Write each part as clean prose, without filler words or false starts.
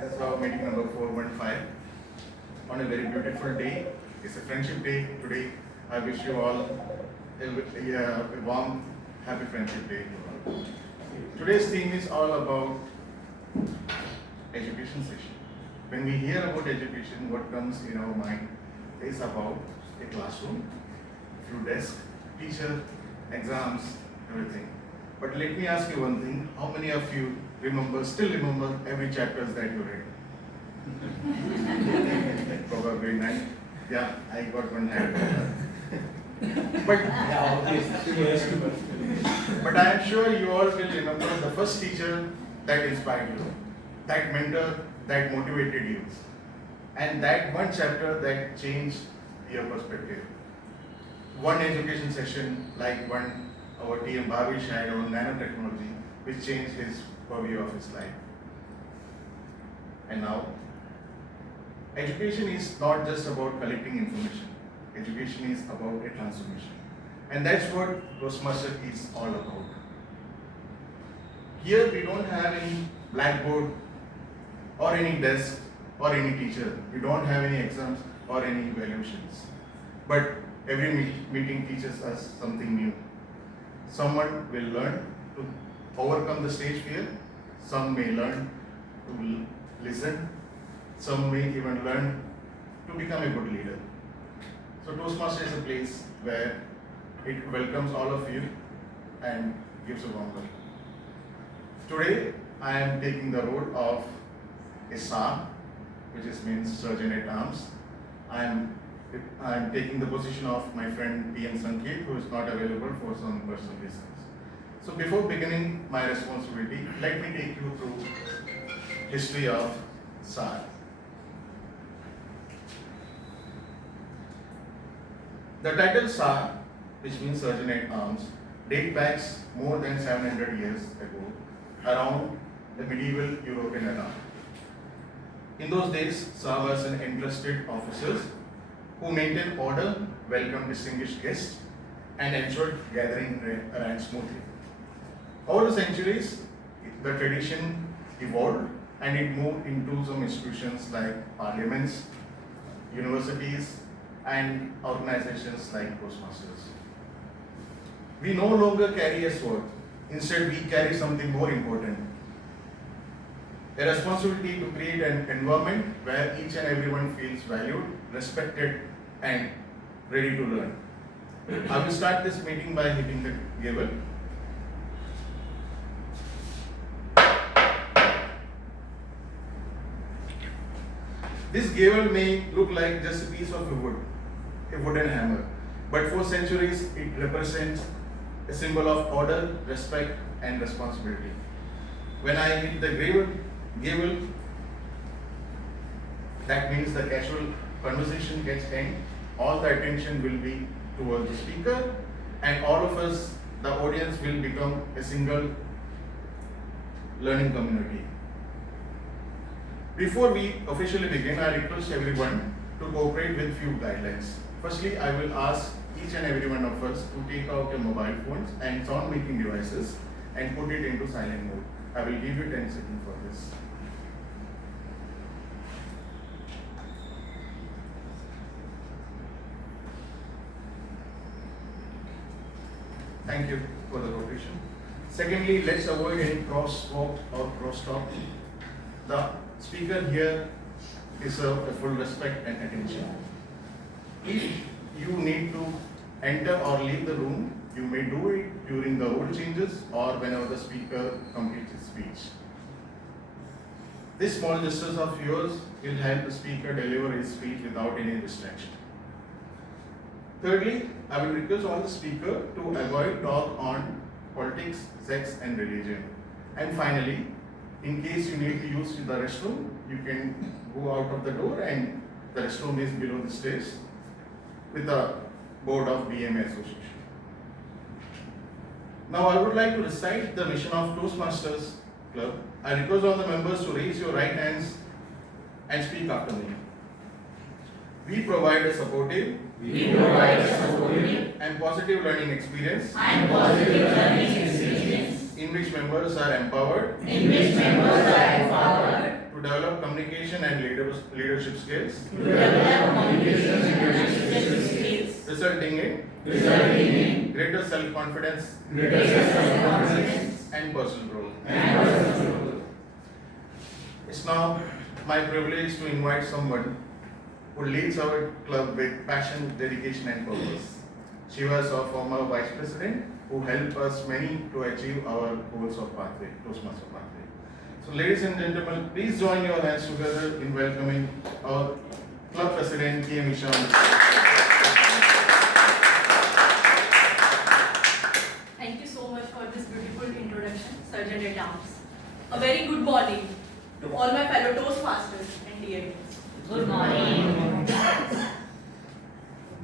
This is our meeting number 415 on a very beautiful day. It's a friendship day today. I wish you all a warm, happy friendship day. Today's theme is all about education session. When we hear about education, what comes in our mind is about a classroom, few desks, teacher, exams, everything. But let me ask you one thing, how many of you still remember every chapter that you read? Probably none. Yeah, I got one hand. But I am sure you all will remember the first teacher that inspired you, that mentor that motivated you, and that one chapter that changed your perspective. One education session like one our TM Abhishek on nanotechnology, which changed his purview of his life. And now, education is not just about collecting information. Education is about a transformation. And that's what Toastmaster is all about. Here we don't have any blackboard or any desk or any teacher. We don't have any exams or any evaluations. But every meeting teaches us something new. Someone will learn to overcome the stage fear. Some may learn to listen. Some may even learn to become a good leader. So Toastmaster is a place where it welcomes all of you and gives a warm welcome. Today, I am taking the role of a SAR, which means Surgeon at Arms. I am taking the position of my friend PM Sanket, who is not available for some personal reasons. So before beginning my responsibility, let me take you through history of SAR. The title SAR, which means Surgeon at Arms, dates back more than 700 years ago, around the medieval European era. In those days, SAR was an entrusted officers who maintained order, welcomed distinguished guests, and ensured gathering ran smoothly. Over the centuries, the tradition evolved and it moved into some institutions like parliaments, universities, and organizations like Toastmasters. We no longer carry a sword. Instead, we carry something more important. A responsibility to create an environment where each and everyone feels valued, respected, and ready to learn. I will start this meeting by hitting the gavel. This gavel may look like just a piece of wood, a wooden hammer, but for centuries it represents a symbol of order, respect, and responsibility. When I hit the gavel, that means the casual conversation gets end. All the attention will be towards the speaker, and all of us, the audience, will become a single learning community. Before we officially begin, I request everyone to cooperate with few guidelines. Firstly, I will ask each and every one of us to take out your mobile phones and sound making devices and put it into silent mode. I will give you 10 seconds for this. Thank you for the rotation. Secondly, let's avoid any crosswalk or crosstalk. The speaker here deserves a full respect and attention. If you need to enter or leave the room, you may do it during the role changes or whenever the speaker completes his speech. These small gestures of yours will help the speaker deliver his speech without any distraction. Thirdly, I will request all the speakers to avoid talk on politics, sex, and religion. And finally, in case you need to use the restroom, you can go out of the door, and the restroom is below the stairs with the board of BMA Association. Now I would like to recite the mission of Toastmasters Club. I request all the members to raise your right hands and speak after me. We provide a supportive and positive learning experience in which members are empowered to develop communication and leadership skills, resulting in greater self-confidence and personal growth. It's now my privilege to invite someone who leads our club with passion, dedication and purpose. She was our former vice president who helped us many to achieve our goals of pathway, Toastmaster pathway. So ladies and gentlemen, please join your hands together in welcoming our club president TM Abhishek. Thank you so much for this beautiful introduction, Sergeant at Arms. A very good morning to all my fellow Toastmasters and DADs. Good morning.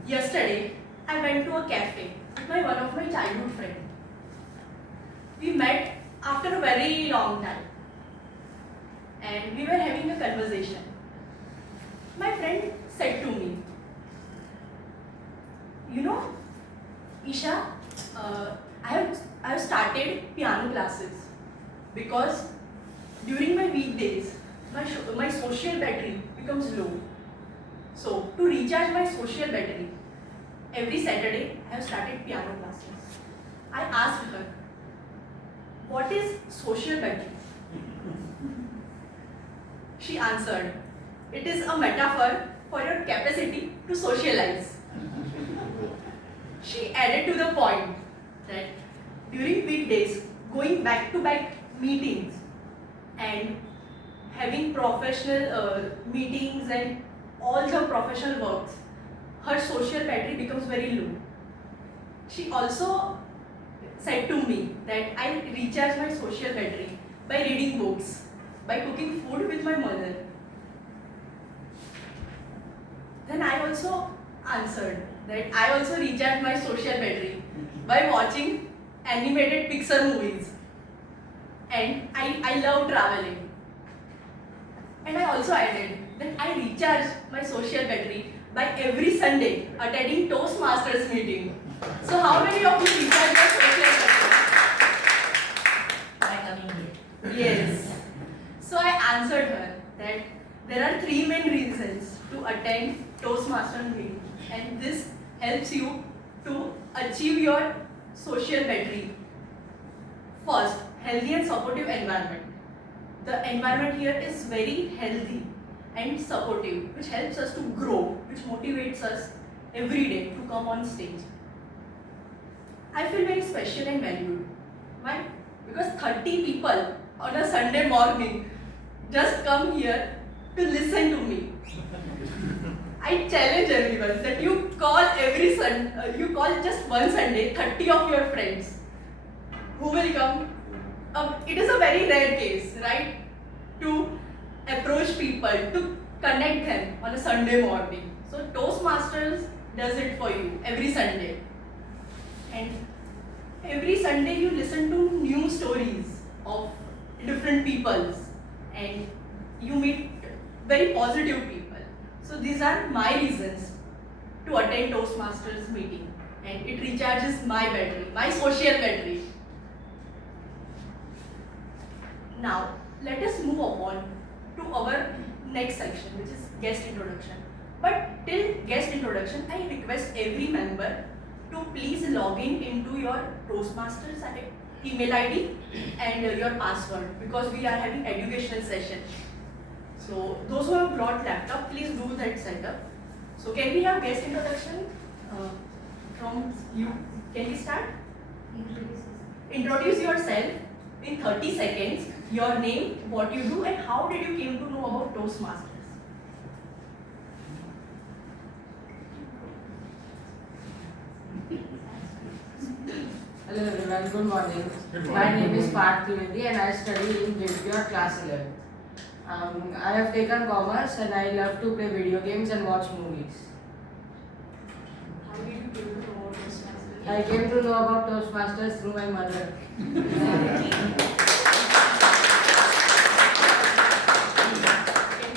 Yesterday, I went to a cafe with one of my childhood friends. We met after a very long time and we were having a conversation. My friend said to me, you know, Isha, I have started piano classes because during my weekdays, my social battery becomes low. So, to recharge my social battery, every Saturday I have started piano classes. I asked her, what is social battery? She answered, it is a metaphor for your capacity to socialize. She added to the point that during weekdays, going back-to-back meetings and having professional meetings and all the professional works, her social battery becomes very low. She also said to me that I recharge my social battery by reading books, by cooking food with my mother. Then I also answered that I also recharge my social battery by watching animated Pixar movies. And I love traveling. And I also added that I recharge my social battery by every Sunday attending Toastmasters meeting. So how many of you recharge your social battery? By coming here. Yes. So I answered her that there are 3 main reasons to attend Toastmasters meeting, and this helps you to achieve your social battery. First, healthy and supportive environment. The environment here is very healthy and supportive, which helps us to grow, which motivates us every day to come on stage. I feel very special and valued. Why? Because 30 people on a Sunday morning just come here to listen to me. I challenge everyone that you call you call just one Sunday 30 of your friends who will come. It is a very rare case, right? To approach people, to connect them on a Sunday morning. So Toastmasters does it for you every Sunday. And every Sunday you listen to new stories of different peoples and you meet very positive people. So these are my reasons to attend Toastmasters meeting, and it recharges my battery, my social battery. Now, let us move on to our next section, which is guest introduction. But till guest introduction, I request every member to please log into your Toastmasters email ID and your password, because we are having educational session. So those who have brought laptop, please do that setup. So can we have guest introduction from you? Can we start? Introduce yourself in 30 seconds, your name, what you do, and how did you came to know about Toastmasters? Hello everyone, good morning. Good My morning. name is Parth Trivedi and I study in JPR class 11. I have taken commerce and I love to play video games and watch movies. How did you came to know about Toastmasters? I came to know about Toastmasters through my mother. Can we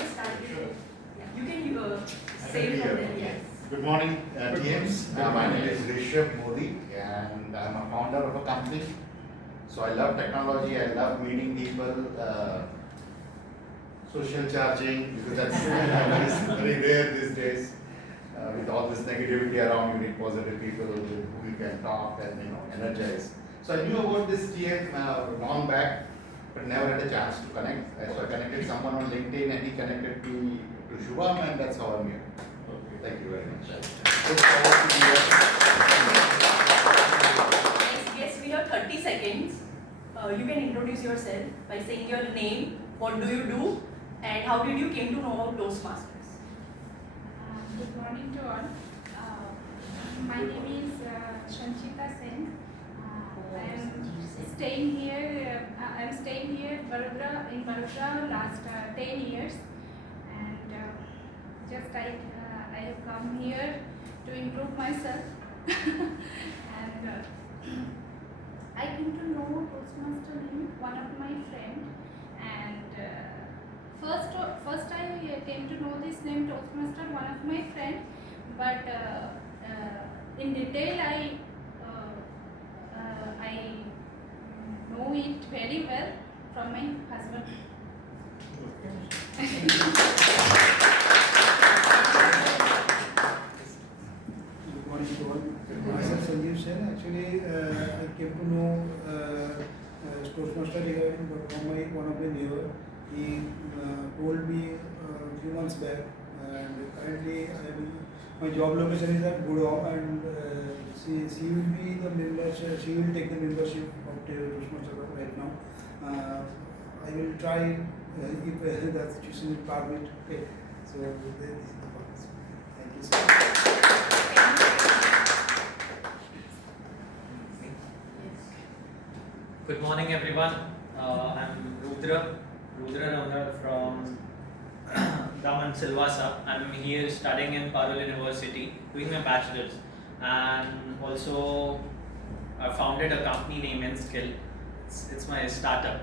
start with it? You can say from there, yes. Good morning, TMs. My name is Rishabh Modi and I'm a founder of a company. So I love technology, I love meeting people. social charging, because that's very rare these days. With all this negativity around, you need positive people who you can talk and energize. So I knew about this TM long back, but never had a chance to connect. So I connected someone on LinkedIn, and he connected me to Shubham, and that's how I'm here. Thank you very much. Look forward to be here. Next guest, we have 30 seconds. You can introduce yourself by saying your name, what do you do, and how did you came to know about Toastmasters? Good morning to all. My name is Shanchita Sen. I am staying here. In Baroda last 10 years, and I have come here to improve myself. And I came to know Toastmaster in one of my friend, and first I came to know this name Toastmaster one of my friend, but in detail I know it very well from my husband. Good morning to all. Myself Sanjeev Sen. Actually, I came to know Toastmaster regarding from one of the neighbor. He told me a few months back, and currently my job location is at Gurgaon, and she will be the membership. She will take the membership of Toastmaster right now. I will try if the situation will permit. Okay, so this is the purpose. Thank you so much. Good morning, everyone. I'm Rudra Nandar from Daman Silvassa. I'm here studying in Parul University, doing my bachelor's, and also I founded a company named Inskill. It's my startup,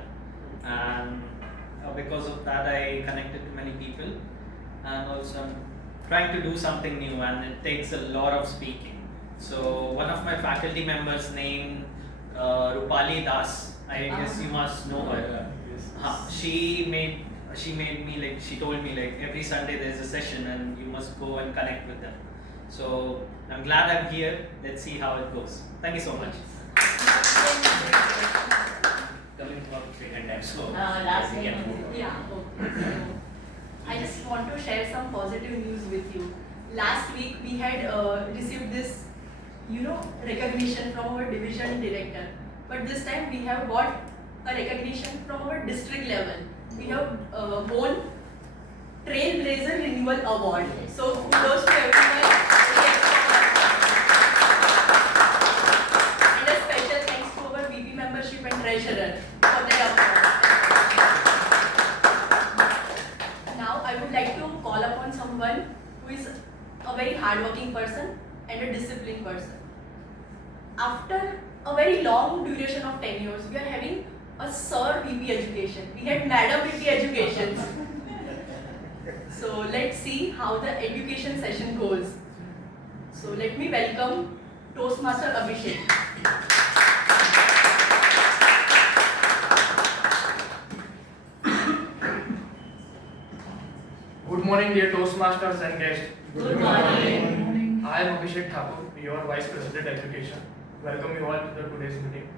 and because of that, I connected to many people, and also I'm trying to do something new, and it takes a lot of speaking. So one of my faculty members named Rupali Das, I guess you must know her. She made me, like, she told me, like, every Sunday there's a session and you must go and connect with them. So I'm glad I'm here. Let's see how it goes. Thank you so much. Coming for the second time, so last we can name. move on. Yeah, okay. So, I just want to share some positive news with you. Last week we had received this, recognition from our division director. But this time we have got a recognition from our district level. We have won Trailblazer Renewal Award. So kudos to everyone. And a special thanks to our VP membership and treasurer for their award. Now I would like to call upon someone who is a very hardworking person and a disciplined person. After a very long duration of 10 years, we are having a Sir VP Education. We had Madam VP Education. So let's see how the education session goes. So let me welcome Toastmaster Abhishek. Good morning, dear Toastmasters and guests. Good morning. I am Abhishek Thakur, your Vice President Education. Welcome you all to the today's meeting.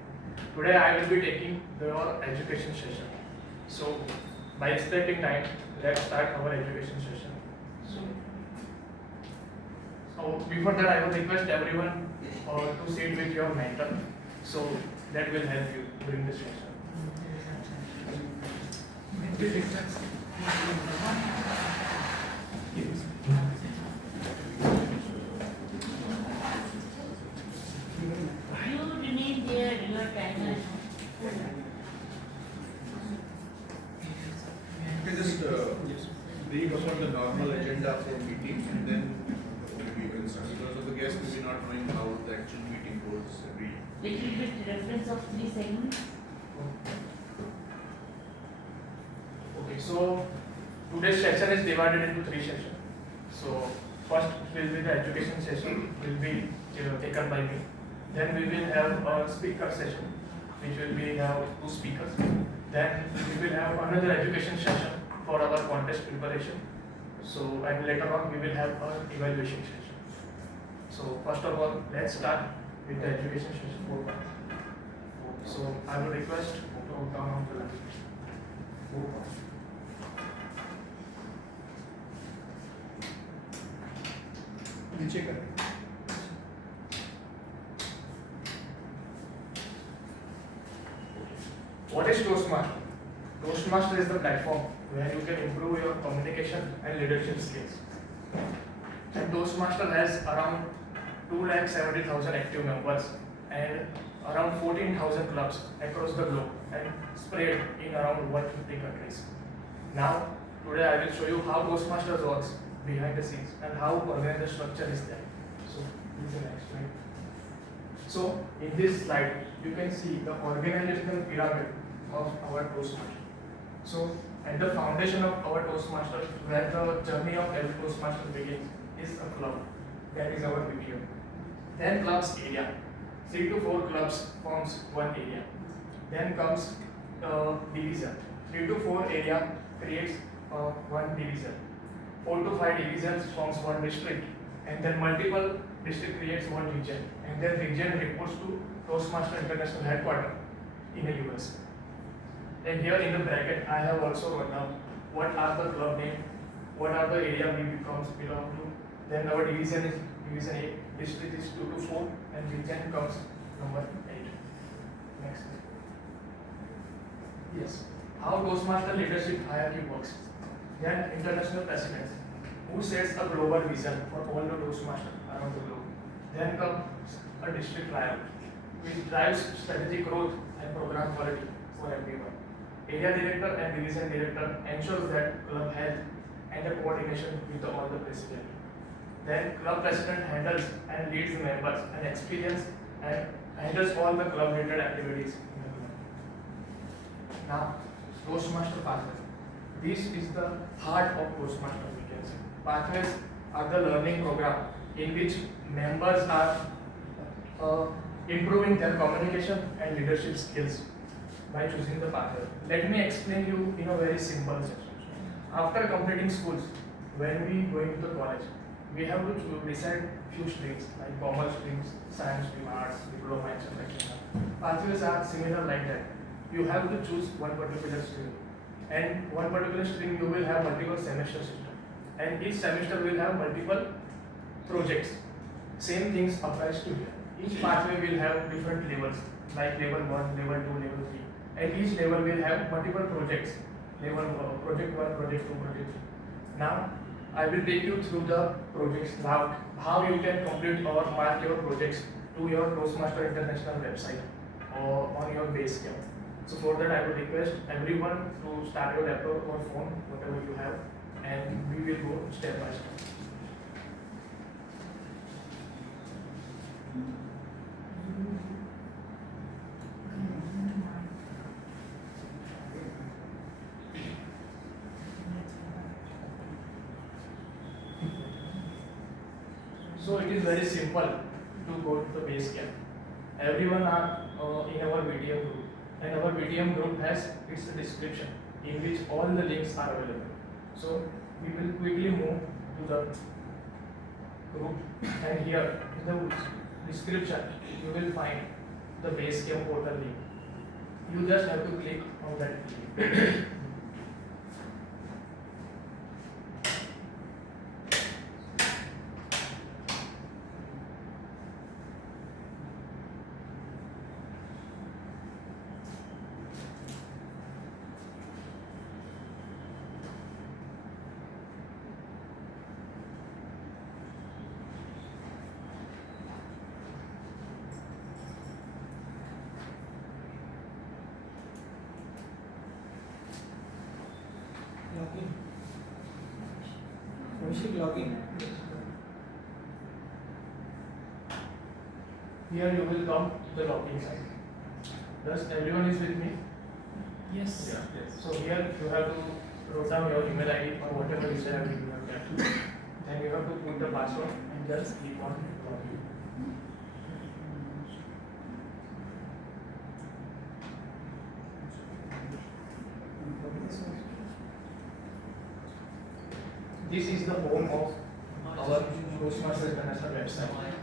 Today I will be taking your education session. So, by expecting time, let's start our education session. So before that, I would request everyone to sit with your mentor. So that will help you during this session. You remain there in your time. Okay, just read about the normal agenda for meeting, and then we will start. Because of the guests will be not knowing how the actual meeting goes every. Little bit reference of 3 segments. Okay, so today's session is divided into 3 sessions. So first will be the education session, will be taken by me. Then we will have a speaker session, which will be have 2 speakers. Then we will have another education session for our contest preparation. So, and later on we will have an evaluation session. So, first of all, let's start with the education session 4. So, I will request to turn on the light. नीचे करें. What is Toastmaster? Toastmaster is the platform where you can improve your communication and leadership skills. And Toastmaster has around 270,000 active members and around 14,000 clubs across the globe and spread in around 150 countries. Now, today I will show you how Toastmasters works behind the scenes and how organization structure is there. So, this is the next slide. So, in this slide, you can see the organizational pyramid of our Toastmaster. So, at the foundation of our Toastmaster, where the journey of every Toastmaster begins, is a club. That is our VTM. Then clubs area. 3 to 4 clubs forms one area. Then comes division. 3 to 4 area creates one division. 4 to 5 divisions forms one district. And then multiple district creates one region. And then region reports to Toastmaster International Headquarters in the US. And here in the bracket, I have also written down what are the club name, what are the area we belong to. Then our division is division A, district is 2 to 4, and region comes number 8. Next. Yes. How Toastmaster leadership hierarchy works. Then international presidents, who sets a global vision for all the Toastmasters around the globe. Then comes a district trial, which drives strategic growth and program quality for everyone. Area director and division director ensures that club health and the coordination with all the president. Then club president handles and leads the members and experience and handles all the club related activities in the club. Now, Toastmaster pathway. This is the heart of Toastmaster, we can say. Pathways are the learning program in which members are improving their communication and leadership skills by choosing the pathway. Let me explain you in a very simple section. After completing schools, when we go into the college, we have to decide few streams like commerce streams, science stream, arts, diploma, etc. Pathways are similar like that. You have to choose one particular stream, and one particular stream you will have multiple semester system, and each semester will have multiple projects. Same things applies to here. Each pathway will have different levels, like level 1, level 2, level 3, and each level will have multiple projects. Level project 1, project 2, project 3. Now, I will take you through the projects now, how you can complete or mark your projects to your Toastmaster International website or on your base camp. So for that, I would request everyone to start your laptop or phone, whatever you have, and we will go step by step. So it is very simple to go to the base camp. Everyone are in our VTM group, and our VTM group has its description in which all the links are available. So we will quickly move to the group, and here in the description you will find the base camp portal link. You just have to click on that link. Login. Abhishek, login. Here you will come to the login site. Thus everyone is with me? Yes. Yeah. Yes. So here you have to write down your email ID or whatever you said you have done. Then you have to put the password and just click on login. this is the home of our Toastmasters International website.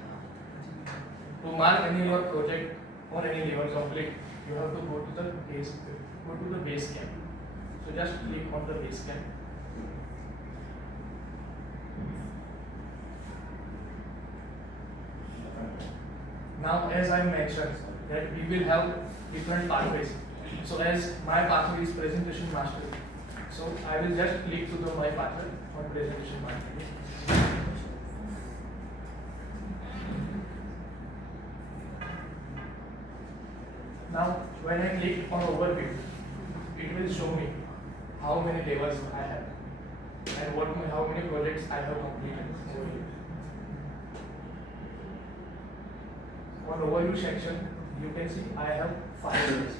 To mark any your project or any level complete, you have to go to the base camp. So just click on the base camp. Now, as I mentioned, that we will have different pathways. So as my pathway is presentation mastery, so I will just click to the my pathway on presentation mastery. Now, when I click on overview, it will show me how many levels I have and how many projects I have completed over here. On overview section, you can see I have 5 levels,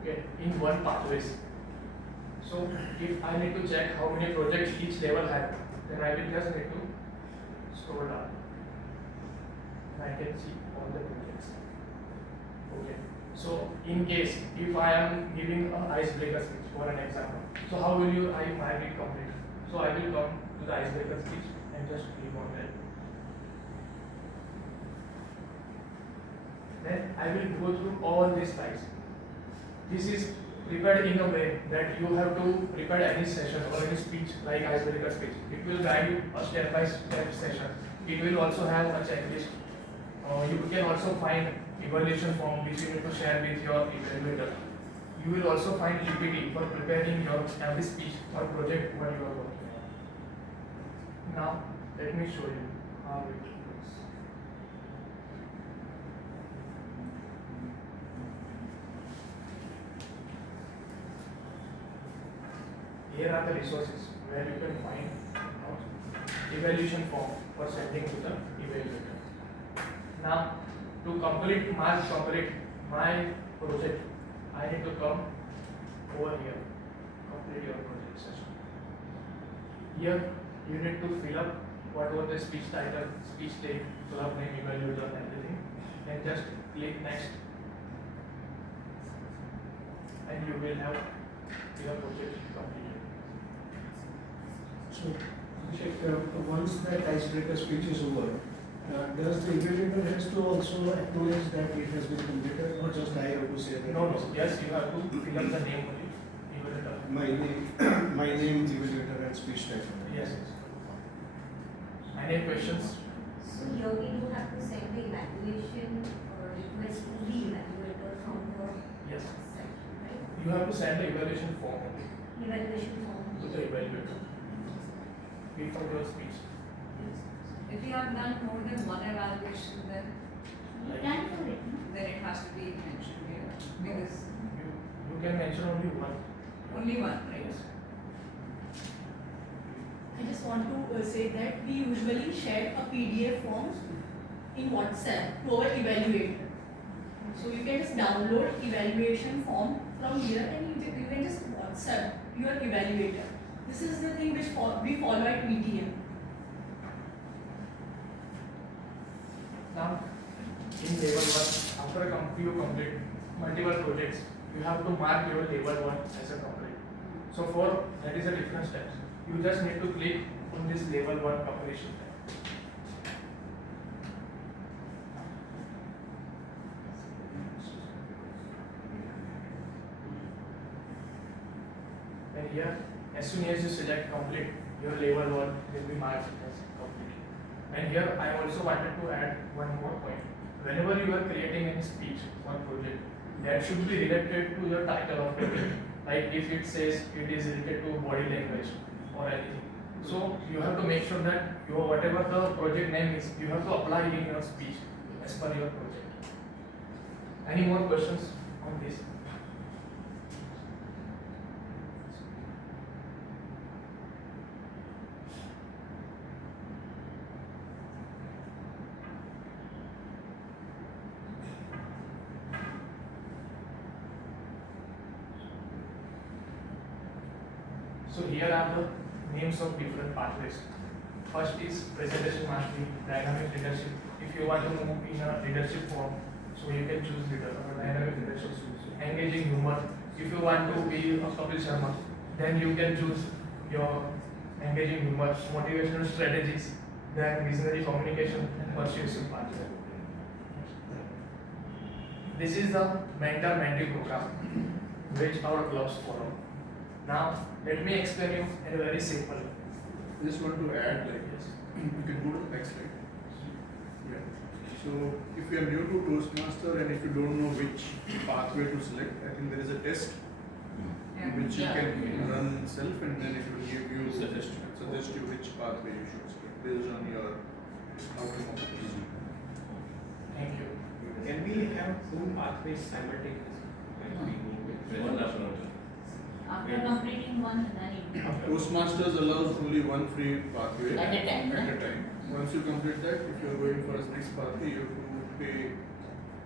okay, in one pathways. So if I need to check how many projects each level have, then I will just need to scroll down. And I can see all the projects. Okay. So in case if I am giving an icebreaker speech for an example, so how will I mark it complete? So I will come to the icebreaker speech and just click on that. Then I will go through all these slides. This is prepared in a way that you have to prepare any session or any speech like icebreaker speech. It will guide you a step-by-step session. It will also have a checklist. You can also find evaluation form which you need to share with your evaluator. You will also find PPT for preparing your every speech or project what you are working on. Now let me show you how it works. Here are the resources where you can find evaluation form for sending to the evaluator. Now, to complete my project, I need to come over here, complete your project session. Here, you need to fill up what was the speech title, speech date, club name, evaluator, everything, and just click next, and you will have your project completed. So, Abhishek, once that icebreaker speech is over, does the evaluator has to also acknowledge that it has been completed, or just I have to say that? No, yes, you have to fill up the name only, evaluator. My name, evaluator, and speech title. Yes. Any questions? So here we do have to send the evaluation or request to the evaluator from the Yes. section, right? You have to send the evaluation form only Evaluation form. to the evaluator before your speech. If you have done more than one evaluation, then Time for it, no? it has to be mentioned here because You can mention only one. only one, right? Yes. I just want to say that we usually share a PDF form in WhatsApp to our evaluator. So you can just download evaluation form from here and you can just WhatsApp your evaluator. This is the thing which we follow at VTM. Now, in level 1, after you complete multiple projects, you have to mark your level 1 as a complete. So for that is a different steps. You just need to click on this level 1 completion tab. And here, as soon as you select complete, your level 1 will be marked as complete. And here I also wanted to add one more point. Whenever you are creating any speech or project, that should be related to your title of project. Like if it says it is related to body language or anything. So you have to make sure that your whatever the project name is, you have to apply it in your speech as per your project. Any more questions on this? So here are the names of different pathways. First is presentation mastery, dynamic leadership. If you want to move in a leadership form, so you can choose dynamic leadership. Engaging humor. If you want to be a Kapil Sharma, then you can choose your engaging humor, motivational strategies, then visionary communication and persuasive pathway. This is the mentor-mentee program which our clubs follow. Now, let me explain you in a very simple way. I just want to add, like, you can go to the next slide. Yeah. So, if you are new to Toastmaster and if you don't know which pathway to select, I think there is a test which you can run self, and then it will give you suggest you which pathway you should select based on your outcome of the exam. Thank you. Can we have two pathways simultaneously? One after completing one, then you. Toastmasters allows only one free pathway At a time, At a time. Once you complete that, if you are going for a next pathway, you have to pay.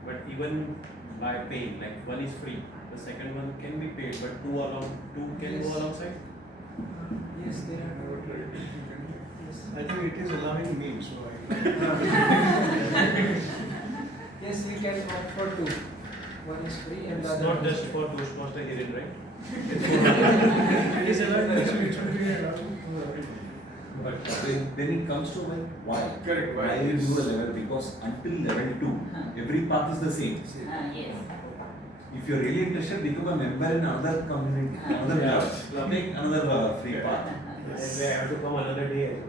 But even by paying, like one is free, the second one can be paid, but two can go alongside? Yes, they are. Never tried. I think it is allowing me, so yes, we can opt for two. One is free and the It's other not one is just free. for Toastmaster hidden, right? It is allowed, it should be allowed to everyone. But then it comes to why? Correct. Why you do a level? Because until level 2, every path is the same. Yes. If you're really interested, become a member in another community, another club, take another free path. Yes. I have to come another day.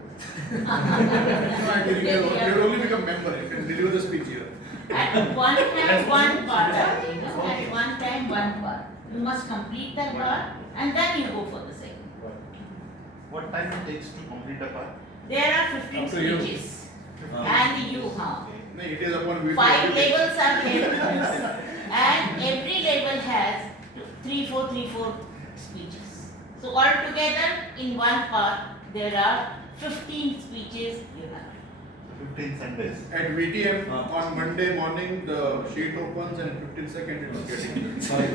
No, I think you will only become member. You can deliver the speech here. At one time, one part, I think. At one time, one part. You must complete that part and then you go for the second. What time it takes to complete a part? There are 15 Up to you. speeches. And you have. No, it is upon VTM. 5 labels are there. And every label has 3-4 speeches. So altogether, in one part, there are 15 speeches you have. 15 Sundays. At VTM on Monday morning, the sheet opens and 15 seconds it is getting. Sorry,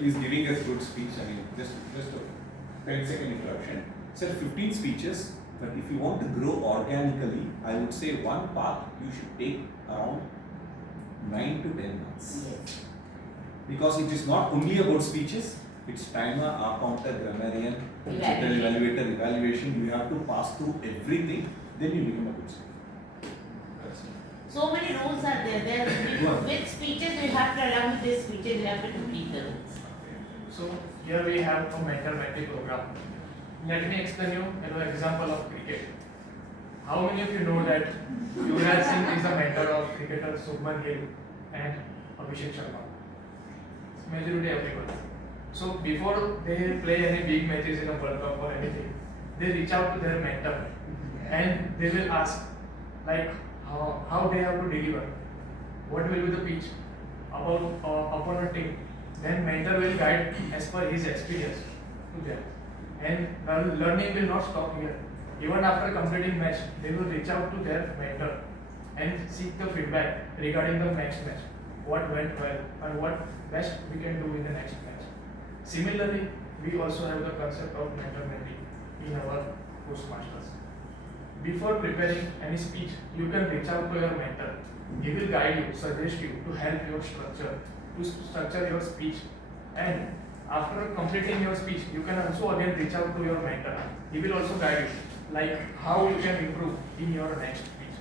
he's giving us good speech. I mean, just a 10-second interruption. Sir, 15 speeches, but if you want to grow organically, I would say one path you should take around 9 to 10 months. Yes. Because it is not only about speeches, it's timer, R-counter, grammarian, Evaluation. evaluation. You have to pass through everything, then you become a good speaker. So many rules are there. With speeches, you have to, along with these speeches, you have to complete the rules. So here we have a mentor-mentee program. Let me explain you an example of cricket. How many of you know that Yuvraj Singh is the mentor of cricketers Shubman Gill and Abhishek Sharma? Majority everyone. So before they play any big matches in a World Cup or anything, they reach out to their mentor and they will ask like how they have to deliver, what will be the pitch about opponent team. Then mentor will guide as per his experience to them. And learning will not stop here. Even after completing match, they will reach out to their mentor and seek the feedback regarding the next match. What went well and what best we can do in the next match. Similarly, we also have the concept of mentor-mentee in our Toastmasters. Before preparing any speech, you can reach out to your mentor. He will guide you, suggest you to help your structure your speech. And after completing your speech, you can also again reach out to your mentor. He will also guide you, like how you can improve in your next speech.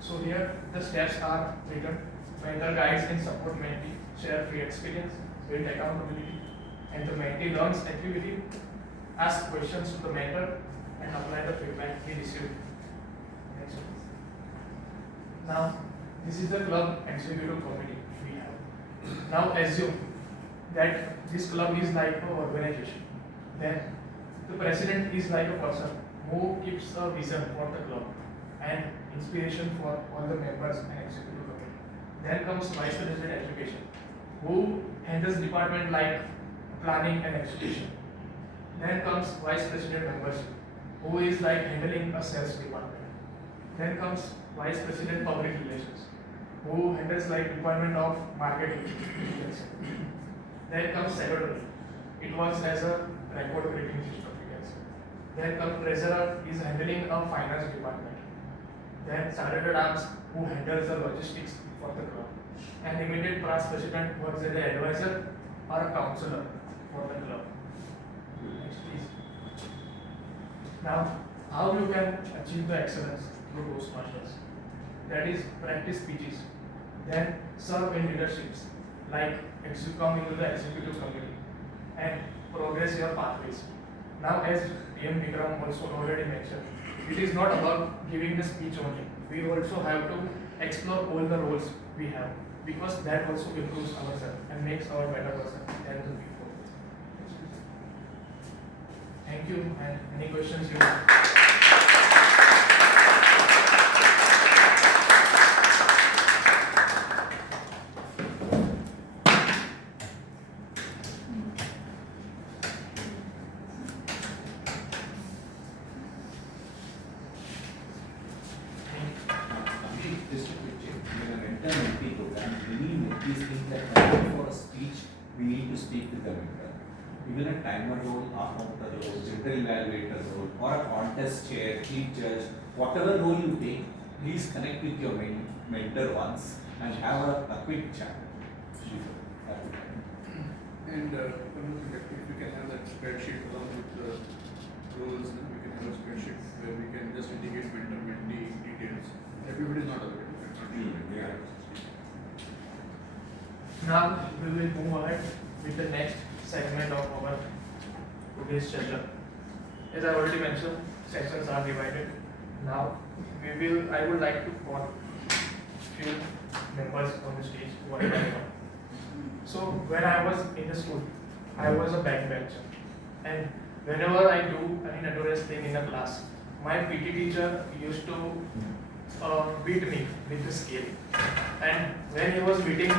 So here the steps are written. Mentor guides and support mentee, share free experience, build accountability, and the mentee learns activity, ask questions to the mentor, and apply the feedback he received. Next one. Now, this is the club executive committee we have. Now assume that this club is like an organization. Then the president is like a person who keeps a vision for the club and inspiration for all the members and executive committee. Then comes vice president education, who handles department like planning and execution. Then comes vice president membership, who is like handling a sales department. Then comes vice president public relations, who handles like department of marketing. Then comes secretary. It works as a record keeping system, you can say. Then comes treasurer, is handling a finance department. Then sergeant at arms, who handles the logistics for the club. And immediate past president works as an advisor or a counselor for the club. Next please. Now, how you can achieve the excellence through Toastmasters? That is, practice speeches, then serve in leaderships, like come into the executive committee, and progress your pathways. Now, as PM Vikram also already mentioned, it is not about giving the speech only. We also have to explore all the roles we have, because that also improves ourselves and makes our better person than the before. Thank you, and any questions you have? Abhishek, just a quick check. In an entire mentor program, many mentees think that for a speech, we need to speak with the mentor. Even a timer role, a counter role, general evaluator role, or a contest chair, chief judge, whatever role you take, please connect with your mentor once and have a quick chat. And one more thing, that if we can have that spreadsheet along with the roles, then we can have a spreadsheet where we can just indicate mentor, mentee details. Everybody is not available. Yeah. Now we will move ahead with the next segment of our today's session. As I already mentioned, sections are divided. Now I would like to call few members on the stage one by one. So when I was in the school, I was a backbencher, and whenever I do any notorious thing in a class, my PT teacher used to beat me with the scale. And when he was beating me,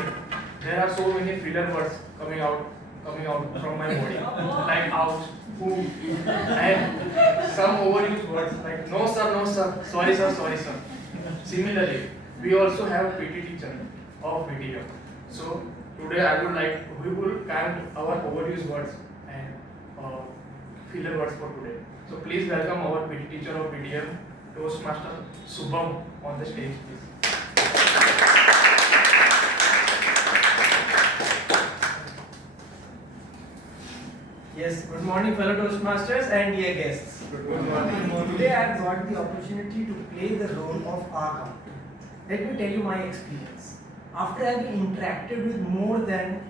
there are so many filler words coming out from my body, like ouch, who, and some overused words like no sir, sorry sir. Similarly, we also have PT teacher of VTM. So today we will count our overused words and filler words for today. So please welcome our PT teacher of VTM, Toastmaster Subham, on the stage, please. Yes, good morning fellow Toastmasters and dear guests. Good morning. Today I have got the opportunity to play the role of our counter. Let me tell you my experience. After having interacted with more than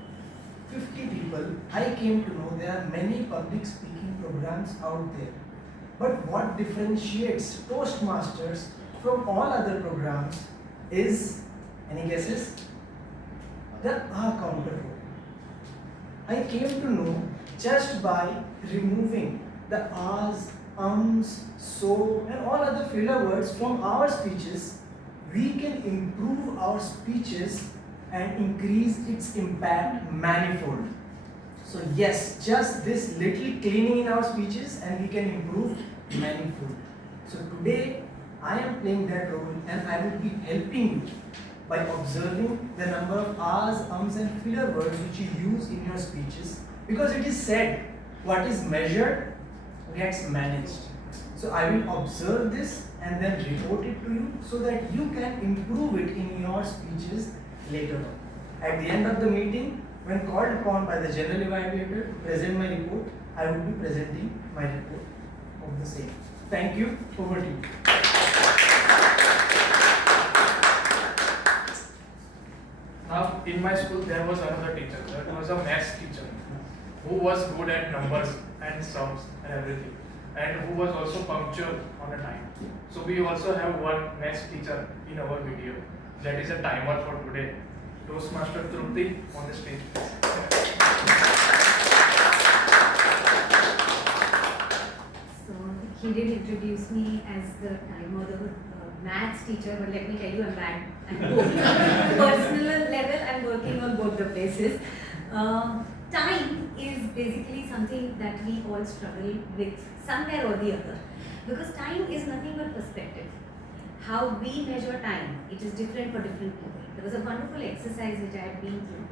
50 people, I came to know there are many public speaking programs out there. But what differentiates Toastmasters from all other programs is, any guesses? The our counter role. I came to know just by removing the ahs, ums, so and all other filler words from our speeches, we can improve our speeches and increase its impact manifold. So yes, just this little cleaning in our speeches and we can improve manifold. So today I am playing that role and I will be helping you by observing the number of ahs, ums and filler words which you use in your speeches, because it is said what is measured gets managed. So I will observe this and then report it to you so that you can improve it in your speeches later on. At the end of the meeting, when called upon by the general evaluator to present my report, I will be presenting my report of the same. Thank you. Over to you. Now, in my school, there was another teacher. That was a maths teacher who was good at numbers and sums and everything, and who was also punctual on a time. So we also have one maths teacher in our video. That is a timer for today. Toastmaster Trupti on the stage. So he did introduce me as the timer, the maths teacher, but let me tell you, I'm bad at both. Personal level, I'm working on both the places. Time is basically something that we all struggle with somewhere or the other, because time is nothing but perspective. How we measure time, it is different for different people. There was a wonderful exercise which I had been through.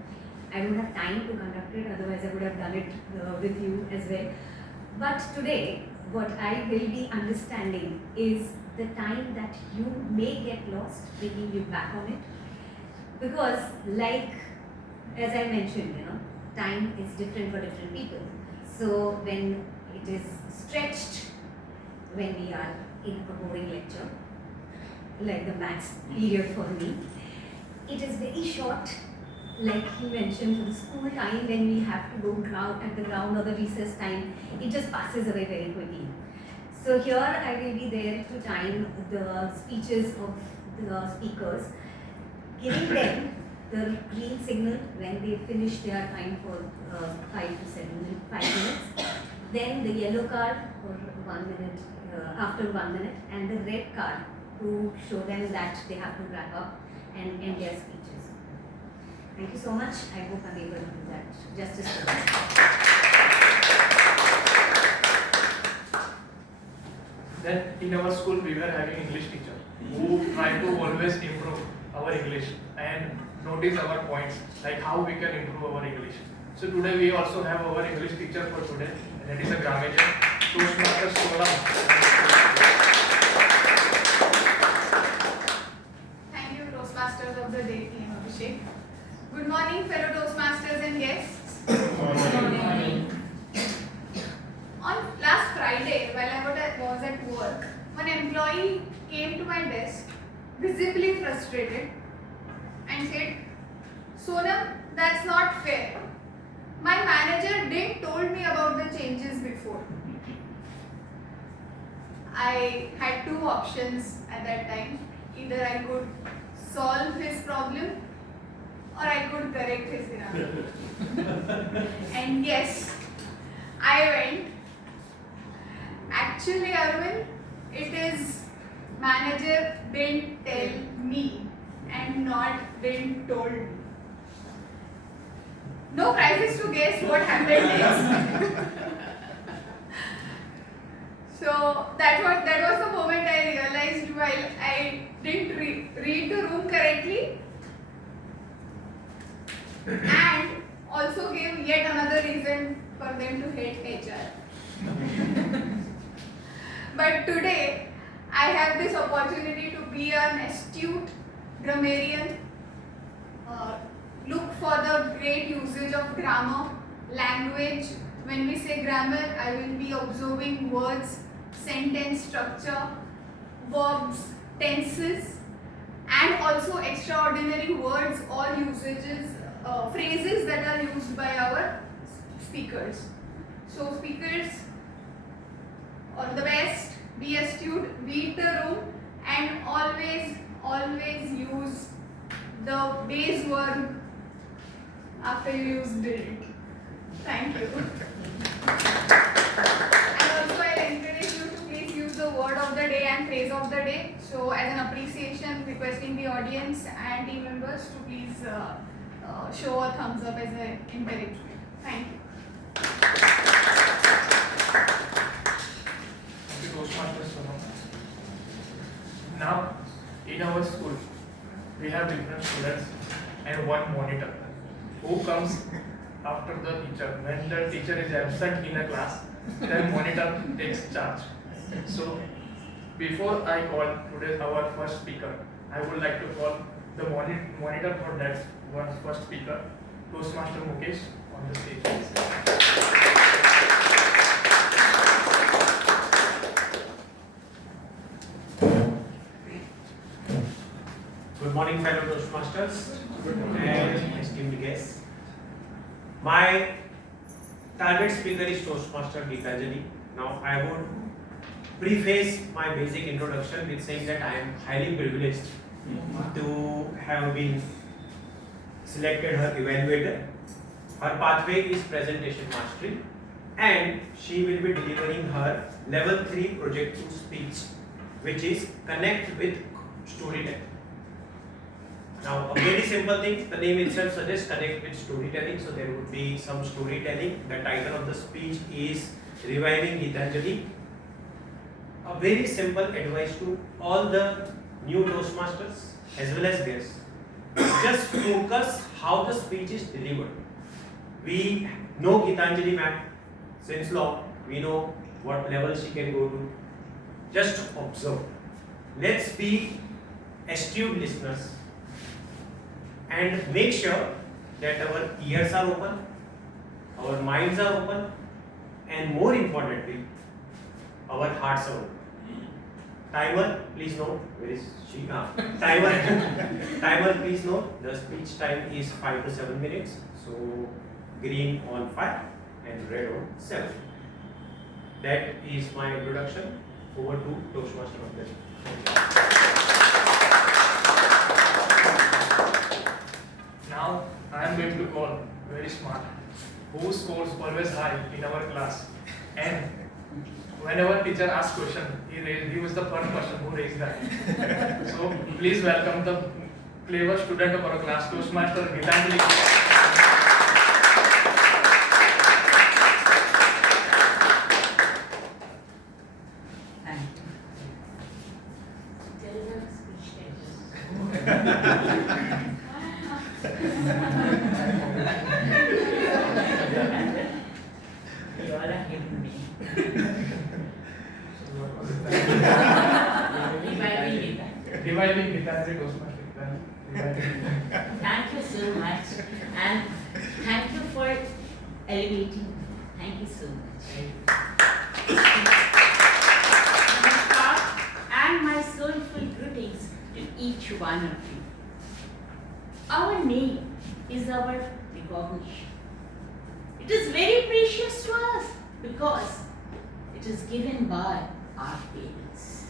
I don't have time to conduct it, otherwise I would have done it with you as well. But today, what I will be understanding is the time that you may get lost, bringing you back on it. Because like, as I mentioned, time is different for different people. So when it is stretched when we are in a boring lecture, like the maths period for me. It is very short, like he mentioned, for the school time when we have to go at the ground or the recess time, it just passes away very quickly. So here I will be there to time the speeches of the speakers, giving them the green signal when they finish their time for 5 minutes, then the yellow card for 1 minute, after 1 minute, and the red card to show them that they have to wrap up and end their speeches. Thank you so much. I hope I'm able to do that justice to that. Then in our school we were having English teacher who try to always improve our English and notice our points, like how we can improve our English. So today we also have our English teacher for today, and that is a grammar Toastmaster Solam. Thank you, Toastmasters of the day, TM Abhishek. Good morning, fellow Toastmasters and guests. Good morning. On last Friday, while I was at work, one employee came to my desk, visibly frustrated, and said, "Sonam, that's not fair. My manager didn't told me about the changes before." I had two options at that time. Either I could solve his problem or I could correct his grammar. And yes, I went. Actually, Arvind, it is manager didn't tell me and not didn't told me. No prizes to guess what happened next. So that was the moment I realized while I didn't read the room correctly and also gave yet another reason for them to hate HR. But today I have this opportunity to be an astute grammarian, look for the great usage of grammar, language. When we say grammar, I will be observing words, sentence structure, verbs, tenses, and also extraordinary words or usages, phrases that are used by our speakers. So speakers, all the best, be astute, read the room, and always use the base verb after you use did. Thank you. And also I'll encourage you to please use the word of the day and phrase of the day. So as an appreciation, requesting the audience and team members to please show a thumbs up as an encouragement. Thank you. Thank you, Toastmaster Sonam. Now, in our school, we have different students and one monitor who comes after the teacher. When the teacher is absent in a class, then monitor takes charge. So, before I call today our first speaker, I would like to call the monitor for that one's first speaker, Toastmaster Mukesh, on the stage. Good morning, fellow Toastmasters and esteemed guests. My target speaker is Toastmaster Geetanjali. Now, I would preface my basic introduction with saying that I am highly privileged to have been selected her evaluator. Her pathway is presentation mastery, and she will be delivering her level 3 project 2 speech, which is connect with storytelling. Now, a very simple thing, the name itself suggests connect with storytelling, so there would be some storytelling. The title of the speech is Reviving Geetanjali. A very simple advice to all the new Toastmasters as well as guests. Just focus how the speech is delivered. We know Geetanjali ma'am since long, we know what level she can go to. Just observe. Let's be astute listeners and make sure that our ears are open, our minds are open, and more importantly, our hearts are open. Timer, please note. Where is she? Timer, please note. The speech time is 5 to 7 minutes. So green on 5 and red on 7. That is my introduction. Over to Toastmaster of the day. Now I am going to call very smart, who scores always high in our class, and whenever teacher asks question, he was the first person who raised that. So please welcome the clever student of our class, Toastmaster Gitanjali. You all are hitting me. Reviving Gitanjali Toastmaster Gitanjali. Thank you so much, and thank you for elevating me. Thank you so much. Namaskar, and my soulful greetings to each one of you. Our name is our recognition. It is very precious to us because it is given by our parents.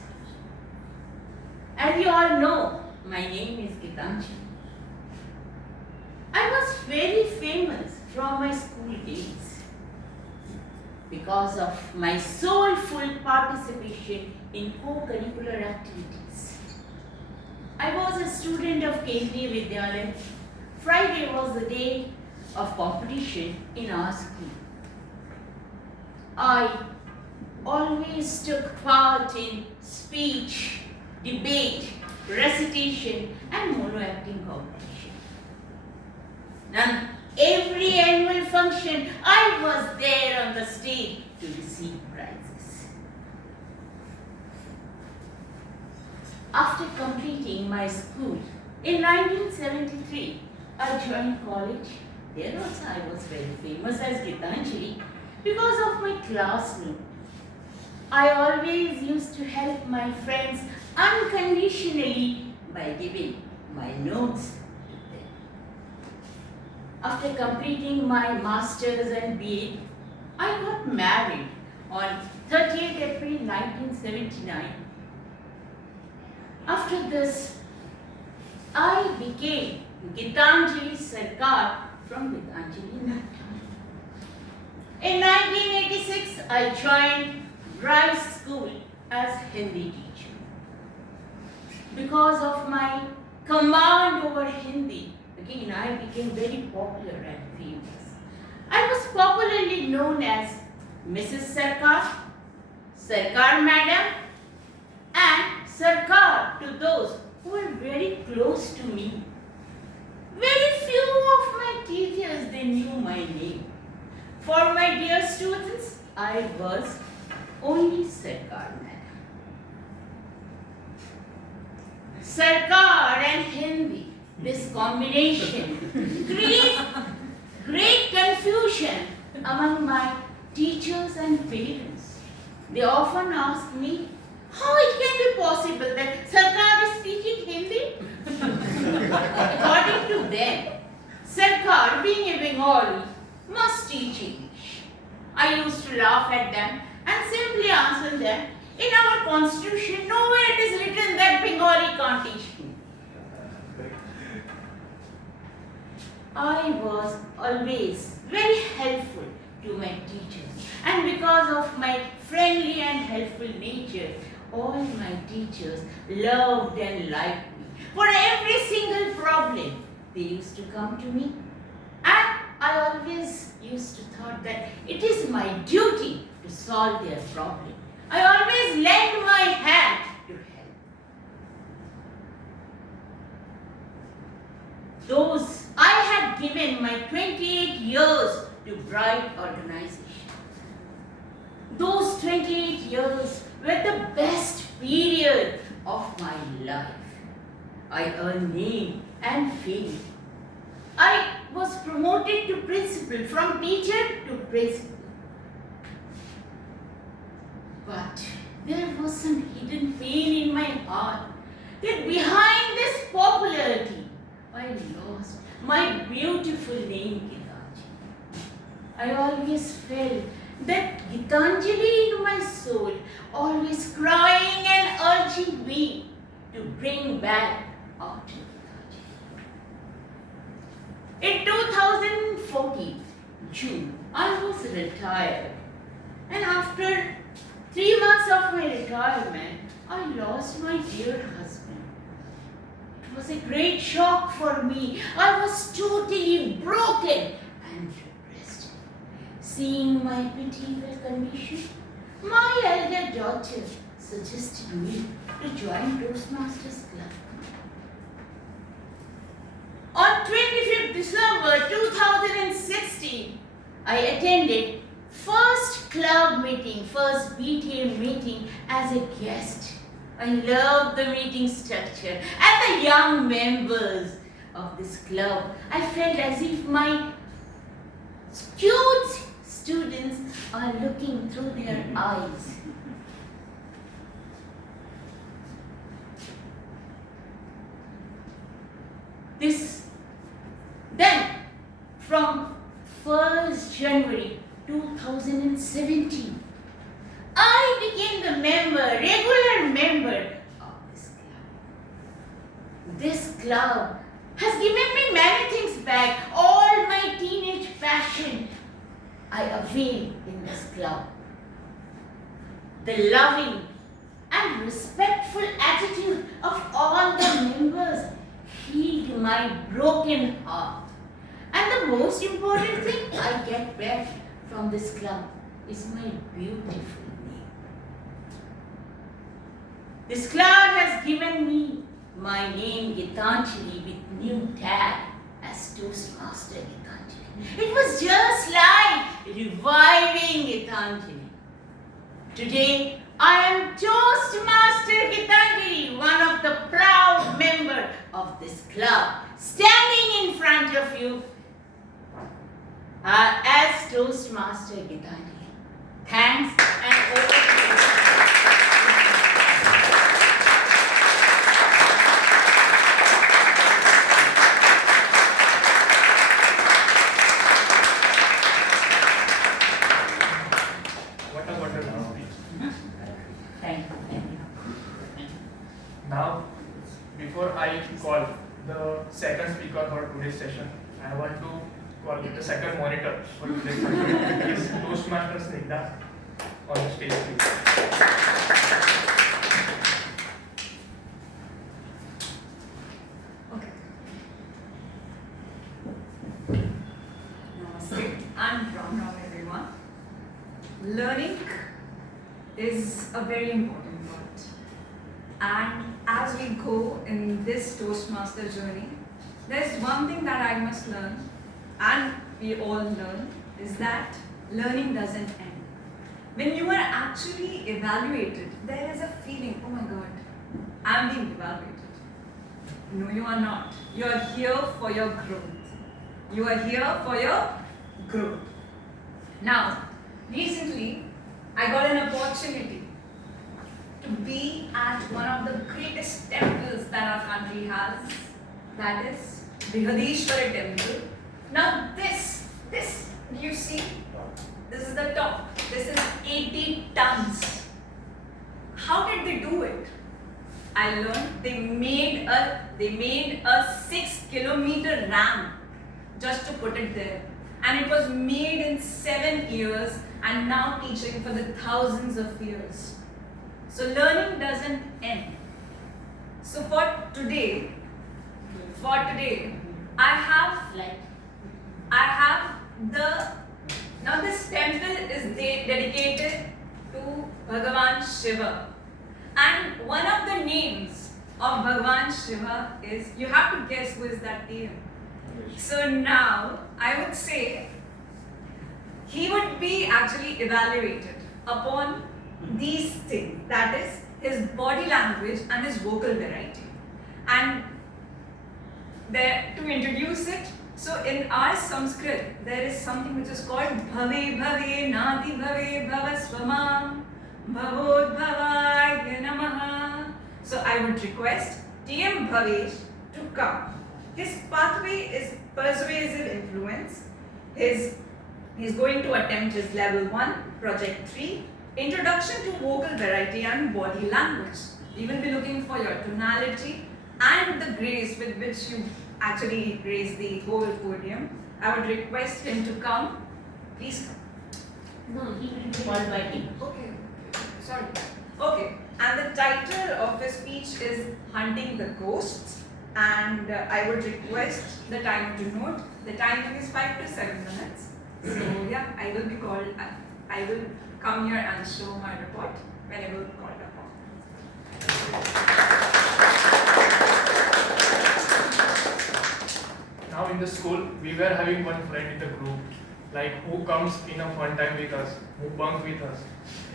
As you all know, my name is Gitanjali. I was very famous from my school days because of my soulful participation in co-curricular activities. I was a student of Kendriya Vidyalaya. Friday was the day of competition in our school. I always took part in speech, debate, recitation and mono acting competition. And every annual function, I was there on the stage to receive prizes. After completing my school in 1973, I joined college. There also I was very famous as Gitanjali because of my class note. I always used to help my friends unconditionally by giving my notes to them. After completing my masters and BA, I got married on 30th April 1979. After this, I became Gitanjali Sarkar from Gitanjali Natta. In 1986, I joined Rice School as Hindi teacher. Because of my command over Hindi, again I became very popular and famous. I was popularly known as Mrs. Sarkar, Sarkar Madam, and Sarkar to those who were very close to me. Very few of my teachers, they knew my name. For my dear students, I was only Sarkar Madam. Sarkar and Hindi, this combination creates great confusion among my teachers and parents. They often ask me, how it can be possible that Sarkar is teaching Hindi? According to them, Sarkar, being a Bengali, must teach English. I used to laugh at them and simply answer them, in our constitution, nowhere it is written that Bengali can't teach Hindi. I was always very helpful to my teachers, and because of my friendly and helpful nature, all my teachers loved and liked me. For every single problem, they used to come to me, and I always used to thought that it is my duty to solve their problem. I always lend my hand to help. Those I had given my 28 years to bright organization. Those 28 years were the best period of my life. I earned name and fame. I was promoted to principal, from teacher to principal. But there was some hidden pain in my heart that behind this popularity, I lost my beautiful name Gitanjali. I always felt that Gitanjali in my soul, always crying and urging me to bring back art to Gitanjali. In 2014, June, I was retired, and after 3 months of my retirement, I lost my dear husband. It was a great shock for me. I was totally broken and depressed. Seeing my pitiable condition, my elder daughter suggested me to join Toastmasters Club. On 25th December 2016, I attended first club meeting, first VTM meeting as a guest. I loved the meeting structure and the young members of this club. I felt as if my cute students are looking through their eyes. Then, from 1st January 2017, I became the regular member of this club. This club has given me many things back. All my teenage passion I avail in this club. The loving and respectful attitude of all the members healed my broken heart. And the most important thing I get back from this club is my beautiful name. This club has given me my name Gitanjali with new tag as Toastmaster Gitanjali. It was just like reviving Gitanjali. Today, I am Toastmaster Gitanjali, one of the proud members of this club, standing in front of you as Toastmaster Gitanjali. Thanks and over to you. What a wonderful speech. Thank you. Now, before I call the second speaker for today's session, I want to call the second monitor for today's session. Is Toastmaster Snigdha on the stage, please. Namaste and Ram everyone. Learning is a very important part. And as we go in this Toastmaster journey, there's one thing that I must learn, and we all learn, is that learning doesn't end. When you are actually evaluated, there is a feeling, oh my God, I'm being evaluated. No, you are not. You are here for your growth. You are here for your growth. Now, recently, I got an opportunity to be at one of the greatest temples that our country has, that is Brihadishwara temple. Now this, you see, this is the top. This is 80 tons. How did they do it? I learned they made a 6-kilometer ramp just to put it there. And it was made in 7 years and now teaching for the thousands of years. So learning doesn't end. So for today, now this temple is dedicated to Bhagavan Shiva. And one of the names of Bhagavan Shiva is, you have to guess who is that name. So now, I would say, he would be actually evaluated upon these things, that is his body language and his vocal variety. And there, to introduce it, so in our Sanskrit, there is something which is called Bhave Bhave Nadi Bhave Bhava Swamam Bhavodbhavaya Namaha. So I would request TM Bhavesh to come. His pathway is persuasive influence. He's going to attempt his level 1, project 3, introduction to vocal variety and body language. We will be looking for your tonality and the grace with which you actually grace the whole podium. I would request him to come. Please come. No, he will be called by me. Okay. Sorry. Okay. And the title of his speech is Hunting the Ghosts. And I would request the time to note. The timing is 5 to 7 minutes. So yeah, I will be called. I will come here and show my report whenever called upon. Now in the school, we were having one friend in the group, like who comes in a fun time with us, who bunk with us,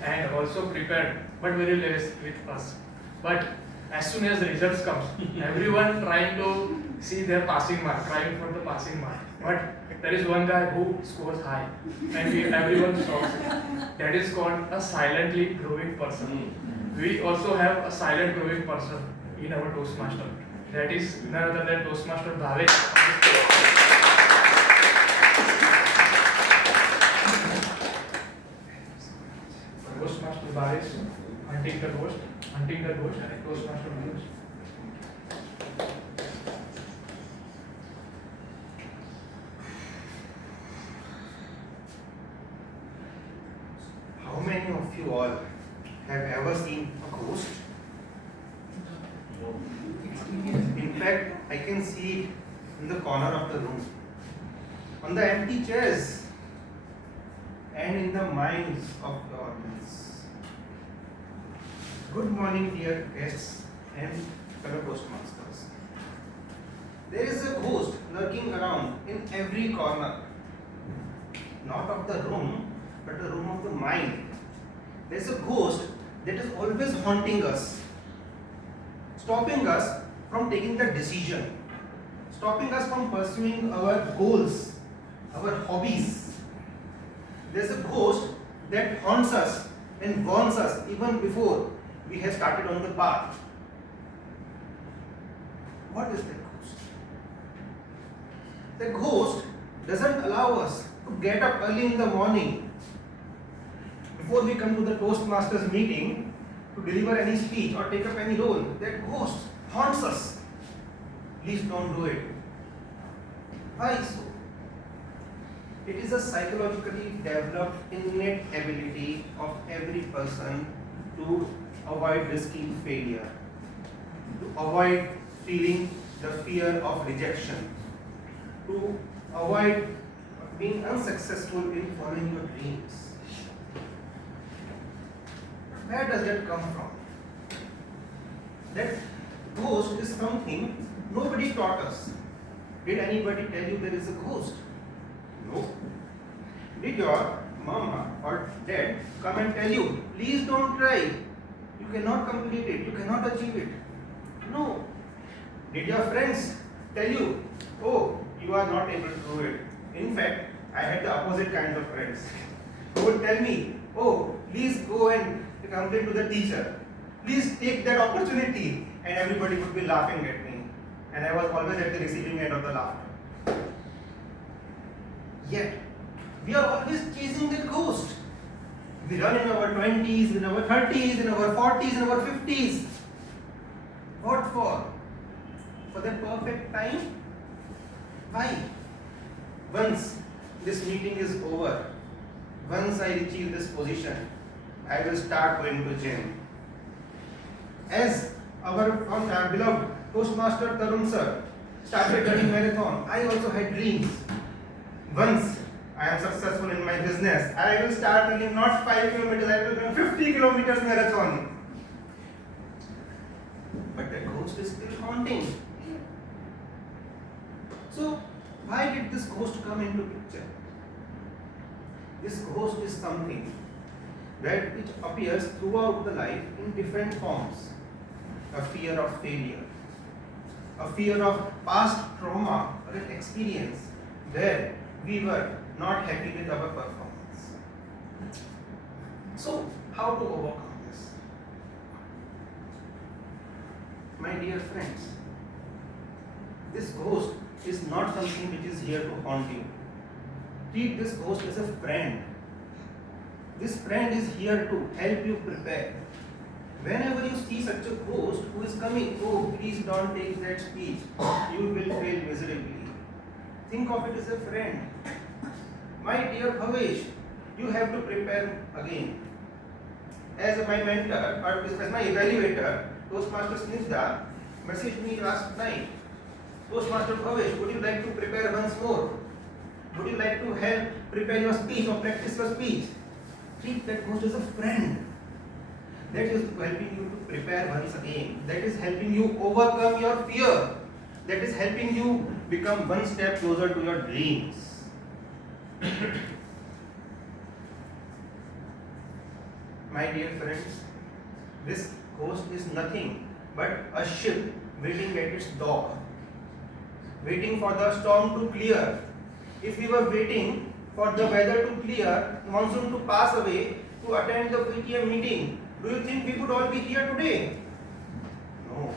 and also prepared, but very less with us. But as soon as the results comes, everyone trying to see their passing mark, trying for the passing mark. But there is one guy who scores high, and everyone shocks. That is called a silently growing person. We also have a silent growing person in our Toastmaster. That is none other than Toastmaster Bhavesh. Toastmaster Bhavesh, hunting the ghost, and Toastmaster Bhavesh. How many of you all have ever seen a ghost? In fact, I can see it in the corner of the room, on the empty chairs, and in the minds of the audience. Good morning, dear guests and fellow Toastmasters. There is a ghost lurking around in every corner, not of the room, but the room of the mind. There is a ghost that is always haunting us, stopping us from taking the decision, stopping us from pursuing our goals, our hobbies. There's a ghost that haunts us and warns us even before we have started on the path. What is that ghost? The ghost doesn't allow us to get up early in the morning before we come to the Toastmasters meeting to deliver any speech or take up any role. That ghost haunts us. Please don't do it. Why so? It is a psychologically developed innate ability of every person to avoid risking failure, to avoid feeling the fear of rejection, to avoid being unsuccessful in following your dreams. Where does that come from? That ghost is something nobody taught us. Did anybody tell you there is a ghost? No. Did your mama or dad come and tell you, please don't try, you cannot complete it, you cannot achieve it? No. Did your friends tell you, oh, you are not able to do it? In fact, I had the opposite kinds of friends who would tell me, oh, please go and complain to the teacher. Please take that opportunity. And everybody would be laughing at me. And I was always at the receiving end of the laughter. Yet, we are always chasing that ghost. We run in our 20s, in our 30s, in our 40s, in our 50s. What for? For that perfect time? Why? Once this meeting is over, once I achieve this position, I will start going to gym. As our beloved Toastmaster Tarun sir started running marathon, I also had dreams. Once I am successful in my business, I will start running not 5 kilometers, I will run 50 kilometers marathon. But the ghost is still haunting. So, why did this ghost come into picture? This ghost is something that which appears throughout the life in different forms. A fear of failure, a fear of past trauma or an experience where we were not happy with our performance. So, how to overcome? My dear friends, this ghost is not something which is here to haunt you. Treat this ghost as a friend. This friend is here to help you prepare. Whenever you see such a ghost who is coming, oh, please don't take that speech, you will fail miserably. Think of it as a friend. My dear Bhavesh, you have to prepare again. As my mentor, or as my evaluator, Toastmaster Snigdha messaged me last night. Toastmaster Bhavesh, would you like to prepare once more? Would you like to help prepare your speech or practice your speech? Treat that ghost as a friend. That is helping you to prepare once again. That is helping you overcome your fear. That is helping you become one step closer to your dreams. My dear friends, this ghost is nothing but a ship waiting at its dock, waiting for the storm to clear. If we were waiting for the weather to clear, monsoon to pass away, to attend the VTM meeting, do you think we would all be here today? No.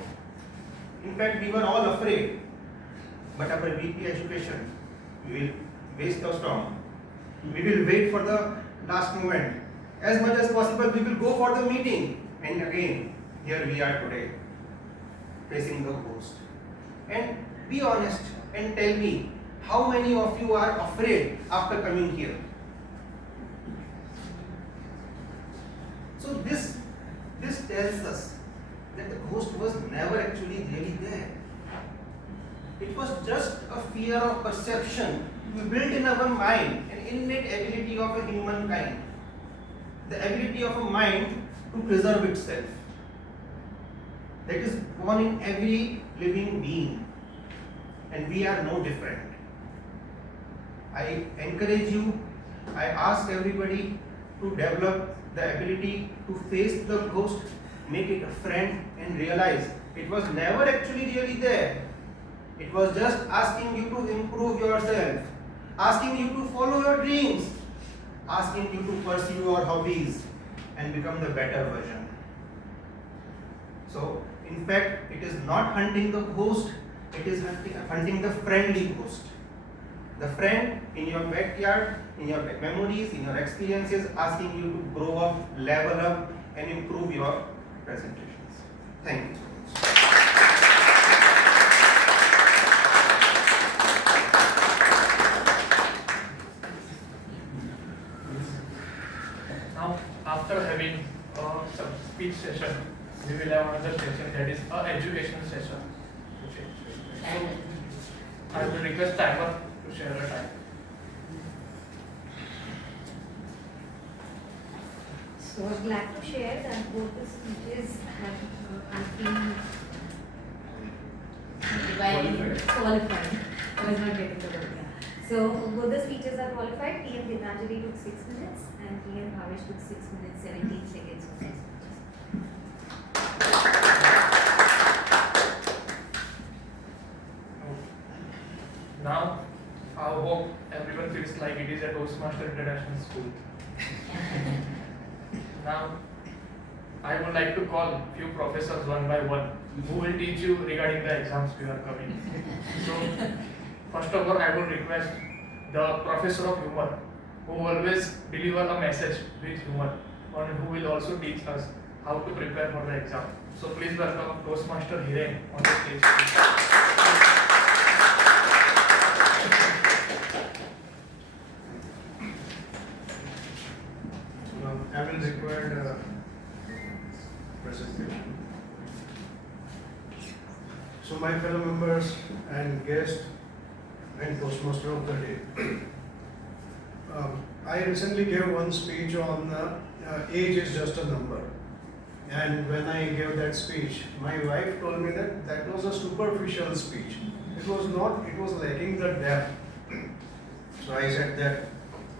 In fact, we were all afraid. But after VP education, we will waste the storm. We will wait for the last moment. As much as possible, we will go for the meeting. And again, here we are today, facing the ghost. And be honest and tell me, how many of you are afraid after coming here? So this tells us that the ghost was never actually really there. It was just a fear of perception we built in our mind, an innate ability of a humankind, the ability of a mind to preserve itself. That is born in every living being, and we are no different. I encourage you, I ask everybody to develop the ability to face the ghost, make it a friend, and realize it was never actually really there. It was just asking you to improve yourself, asking you to follow your dreams, asking you to pursue your hobbies and become the better version. So, in fact, it is not hunting the ghost, it is hunting the friendly ghost. The friend in your backyard, in your memories, in your experiences, asking you to grow up, level up, and improve your presentations. Thank you so much. Now, after having some speech session, we will have another session, that is a educational session. Okay. So, I will request timer to share the time. So I'm glad to share that both the speeches have been qualified. I was not getting the word. Yeah. So both the speeches are qualified. TM Gitanjali took 6 minutes and TM Bhavesh took 6 minutes 17 seconds of their speeches. Now, I hope everyone feels like it is a Toastmaster International School. Now, I would like to call few professors one by one who will teach you regarding the exams we are coming. So, first of all, I would request the professor of humor who always deliver a message with humor and who will also teach us how to prepare for the exam. So, please welcome Toastmaster Hiren on the stage. I will require the presentation. So my fellow members and guests and Toastmaster of the day. I recently gave one speech on age is just a number. And when I gave that speech, my wife told me that that was a superficial speech. It was not, it was lacking the depth. So I said that,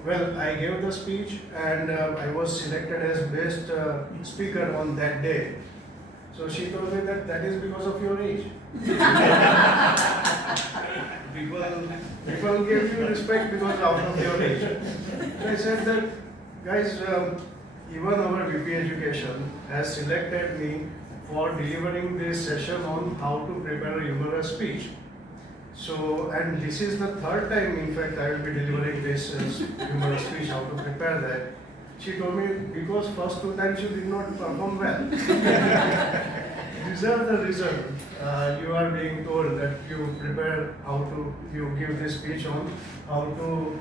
well, I gave the speech and I was selected as best speaker on that day. So she told me that that is because of your age. people give you respect because out of your age. So I said that, guys, even our VP Education has selected me for delivering this session on how to prepare a humorous speech. So, and this is the third time, in fact, I will be delivering this humorous speech, how to prepare that. She told me, because first 2 times you did not perform well. These are the results. You are being told that you prepare you give this speech on how to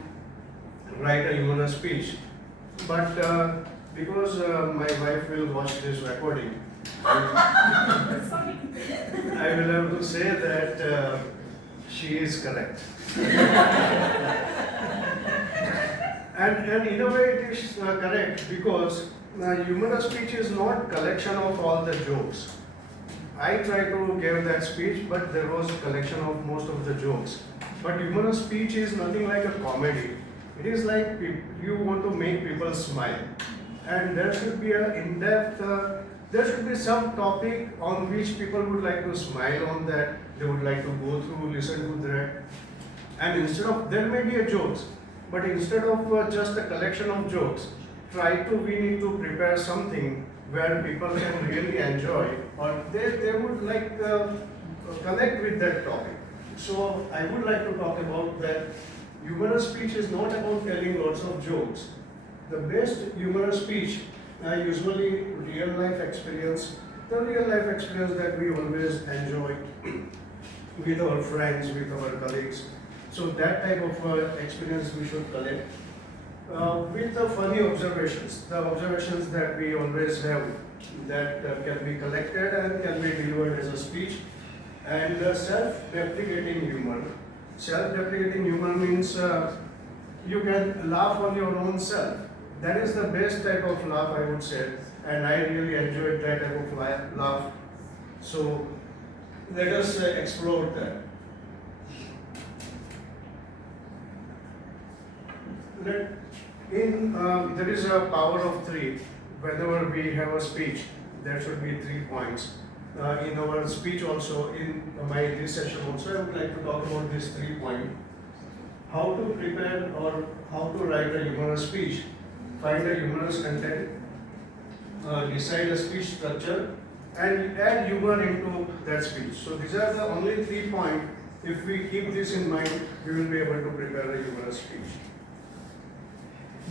write a humorous speech. But because my wife will watch this recording, I will have to say that she is correct. And in a way it is correct, because humorous speech is not collection of all the jokes. I tried to give that speech, but there was a collection of most of the jokes. But humorous speech is nothing like a comedy. It is like you want to make people smile. And there should be an in-depth, there should be some topic on which people would like to smile on that, they would like to go through, listen to that. And instead of, there may be a jokes, but instead of just a collection of jokes, we need to prepare something where people can really enjoy, or they would like connect with that topic. So I would like to talk about that humorous speech is not about telling lots of jokes. The best humorous speech usually real life experience, the real life experience that we always enjoy with our friends, with our colleagues. So that type of experience we should collect. With the funny observations, the observations that we always have that can be collected and can be delivered as a speech. And self-deprecating humor. Self-deprecating humor means you can laugh on your own self. That is the best type of laugh, I would say, and I really enjoyed that type of laugh. So let us explore that. There is a power of 3. Whenever we have a speech, there should be 3 points. In our speech also, in this session also, I would like to talk about this 3 points. How to prepare or how to write a humorous speech, find a humorous content, decide a speech structure, and add humor into that speech. So these are the only 3 points. If we keep this in mind, we will be able to prepare a humorous speech.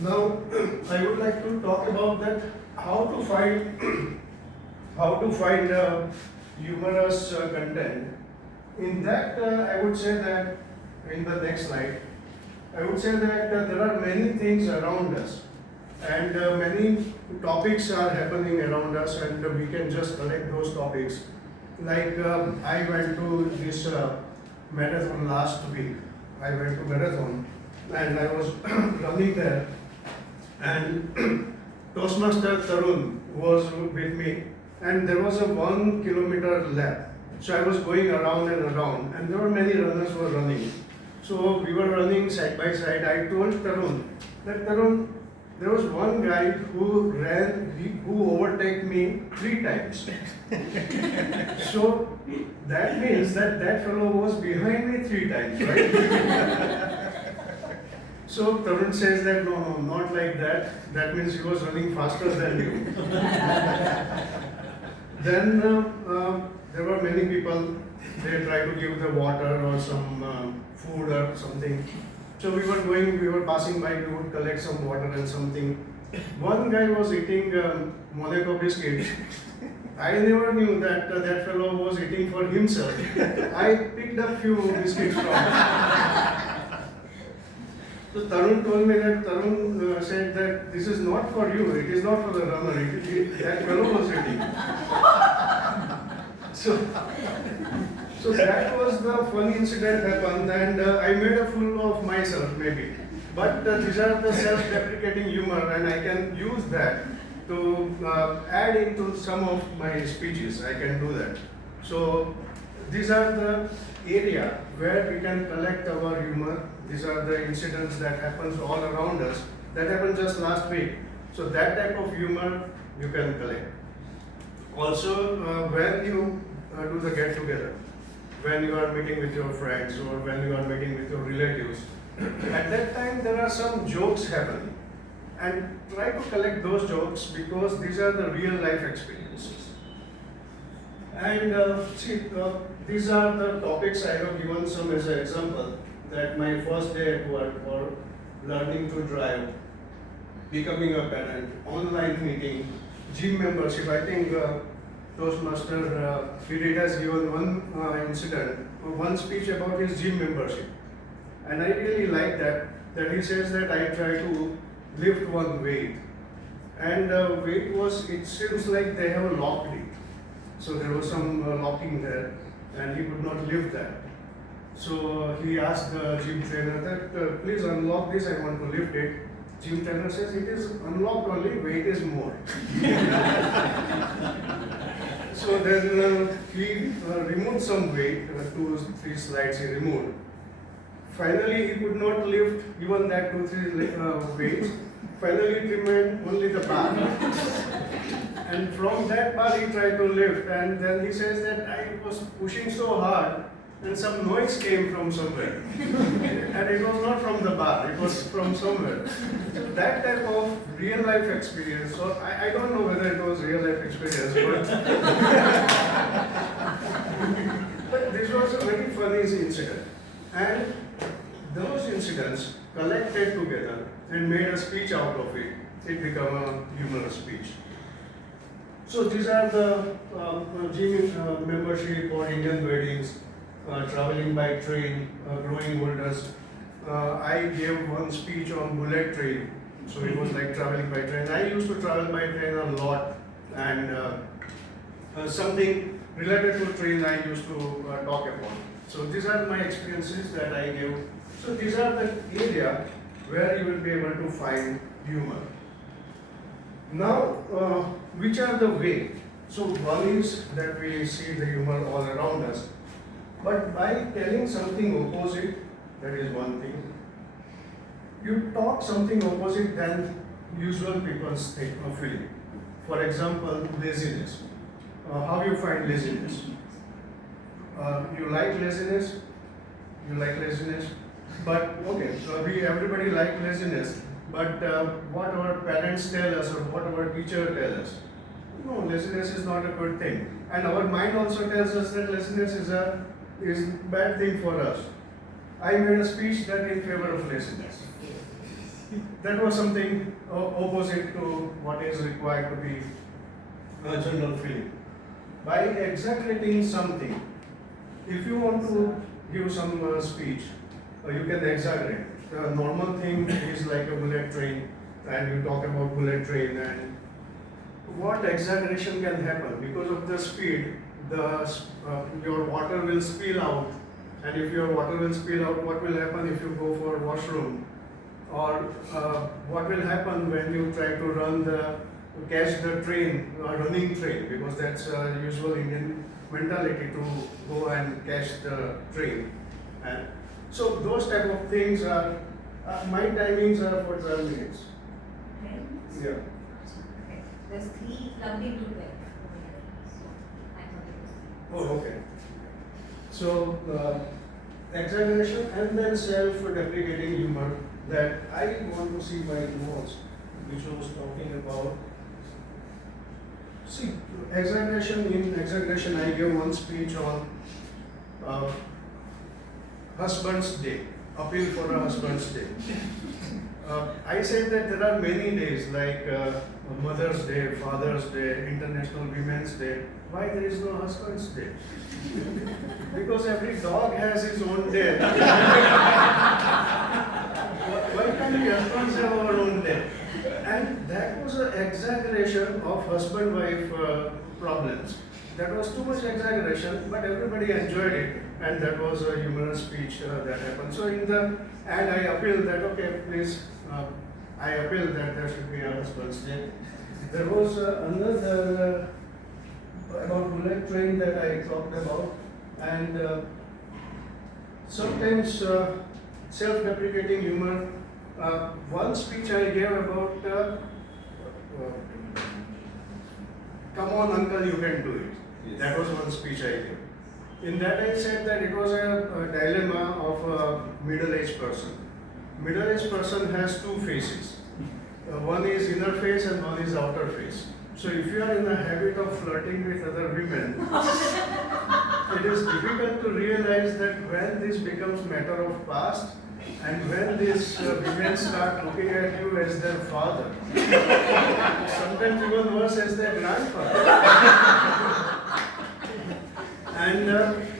Now, I would like to talk about that, how to find humorous content. In that, I would say that, in the next slide, I would say that there are many things around us, and many topics are happening around us, and we can just collect those topics. Like I went to this marathon last week. I went to marathon, and I was running there. And Toastmaster Tarun was with me, and there was a 1 kilometer lap. So I was going around and around, and there were many runners who were running. So we were running side by side. I told Tarun that there was one guy who overtook me 3 times. So that means that fellow was behind me 3 times, right? So Tarun says that no, not like that. That means he was running faster than you. Then there were many people. They tried to give the water or some food or something. So we were passing by. We would collect some water and something. One guy was eating Monaco biscuits. I never knew that that fellow was eating for himself. I picked up few biscuits from him. So Tarun told me that said that this is not for you, it is not for the runner, that fellow was eating. So that was the funny incident happened, and I made a fool of myself maybe. But these are the self-deprecating humor, and I can use that to add into some of my speeches. I can do that. So these are the area where we can collect our humor. These are the incidents that happens all around us. That happened just last week. So that type of humor you can collect. Also, when you do the get-together, when you are meeting with your friends or when you are meeting with your relatives, at that time there are some jokes happening. And try to collect those jokes because these are the real life experiences. And these are the topics I have given some as an example. That my first day at work, or learning to drive, becoming a parent, online meeting, gym membership. I think Toastmaster Fidit has given one incident, one speech about his gym membership. And I really like that he says that I try to lift one weight. And weight was, it seems like they have locked it. So there was some locking there, and he could not lift that. So he asked the gym trainer that, please unlock this, I want to lift it. Gym trainer says, it is unlocked only, weight is more. So then he removed some weight, 2-3 slides he removed. Finally, he could not lift even that 2-3 weights. Finally, it remained only the bar. And from that bar, he tried to lift. And then he says that I was pushing so hard, and some noise came from somewhere. And it was not from the bar, it was from somewhere. So that type of real life experience, so I don't know whether it was real life experience, but this was a very funny incident. And those incidents collected together and made a speech out of it. It became a humorous speech. So these are the gym membership or Indian weddings, traveling by train, growing olders. I gave one speech on bullet train, so it was like traveling by train. I used to travel by train a lot, and something related to train I used to talk about. So these are my experiences that I gave. So these are the area where you will be able to find humor. Now, which are the way? So one is that we see the humor all around us, but by telling something opposite, that is one thing. You talk something opposite than usual people's think or feeling. For example, laziness. How you find laziness? You like laziness? You like laziness? But okay, so everybody like laziness. But what our parents tell us or what our teacher tell us, no, laziness is not a good thing. And our mind also tells us that laziness is a bad thing for us. I made a speech that in favor of laziness. That was something opposite to what is required to be a general feeling. By exaggerating something, if you want to give some speech, you can exaggerate. The normal thing is like a bullet train, and you talk about bullet train, and what exaggeration can happen because of the speed, your water will spill out, and if your water will spill out, what will happen if you go for washroom, or what will happen when you try to catch the train, running train, because that's a usual Indian mentality to go and catch the train. And so those type of things are, my timings are for 12 minutes. Okay. Yeah. Okay. There's 3 plugged into 12 over here. So I thought it was. Oh, okay. So exaggeration and then self-deprecating humor, that I want to see my notes, which I was talking about. See, exaggeration, in exaggeration I gave one speech on Husband's Day, appeal for a Husband's Day. I said that there are many days like Mother's Day, Father's Day, International Women's Day. Why there is no Husband's Day? Because every dog has his own day. Why can't we husbands have our own day? And that was an exaggeration of husband-wife problems. That was too much exaggeration, but everybody enjoyed it, and that was a humorous speech that happened. So in the end, I appealed that, okay, please, I appeal that there should be a husband's day. There was another about bullet train that I talked about, and sometimes self-deprecating humor. One speech I gave about, come on uncle, you can do it. Yes. That was one speech I gave. In that I said that it was a dilemma of a middle-aged person. Middle-aged person has 2 faces. One is inner face and one is outer face. So if you are in the habit of flirting with other women, it is difficult to realize that when this becomes matter of past and when these women start looking at you as their father, sometimes even worse as their grandfather. And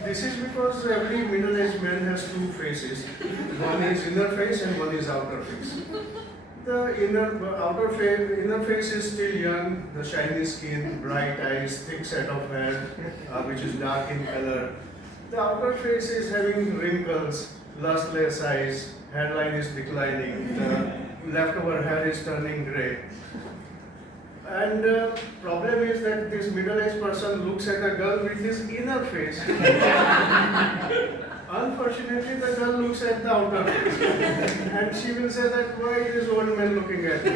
this is because every middle-aged man has two faces. One is inner face and one is outer face. The inner face is still young, the shiny skin, bright eyes, thick set of hair, which is dark in color. The outer face is having wrinkles, lustless eyes, hairline is declining, the leftover hair is turning grey. And problem is that this middle-aged person looks at a girl with his inner face. Unfortunately, the girl looks at the outer face. And she will say that, why is this old man looking at me?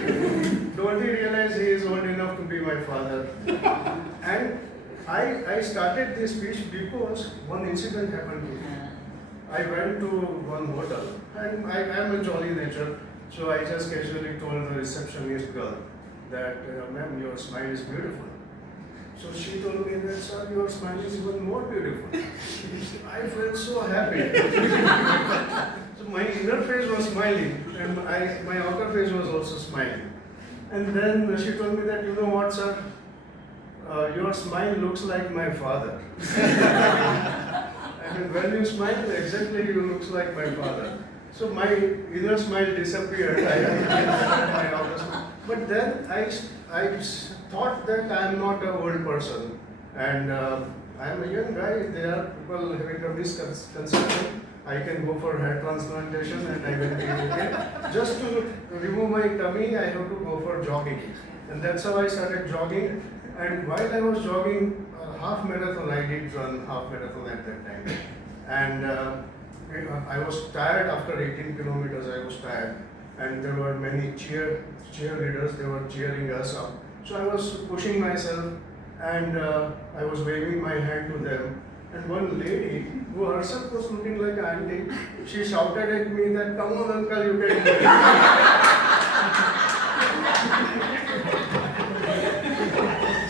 Don't he realize he is old enough to be my father? And I started this speech because one incident happened to me. I went to one hotel and I am a jolly nature. So I just casually told the receptionist girl that, ma'am, your smile is beautiful. So she told me that, sir, your smile is even more beautiful. I felt so happy. So my inner face was smiling and my outer face was also smiling. And then she told me that, you know what, sir, your smile looks like my father. I mean, when you smile, exactly you looks like my father. So my inner smile disappeared. My outer smile. But then I thought that I am not an old person and I am a young guy. There are people having a misconception. I can go for hair transplantation and I will be okay. Just to remove my tummy, I have to go for jogging. And that's how I started jogging. And while I was jogging, half marathon, I did run half marathon at that time. And I was tired after 18 kilometers, I was tired. And there were many cheerleaders, they were cheering us up. So I was pushing myself and I was waving my hand to them. And one lady, who herself was looking like an auntie, she shouted at me that, come on uncle, you can do it.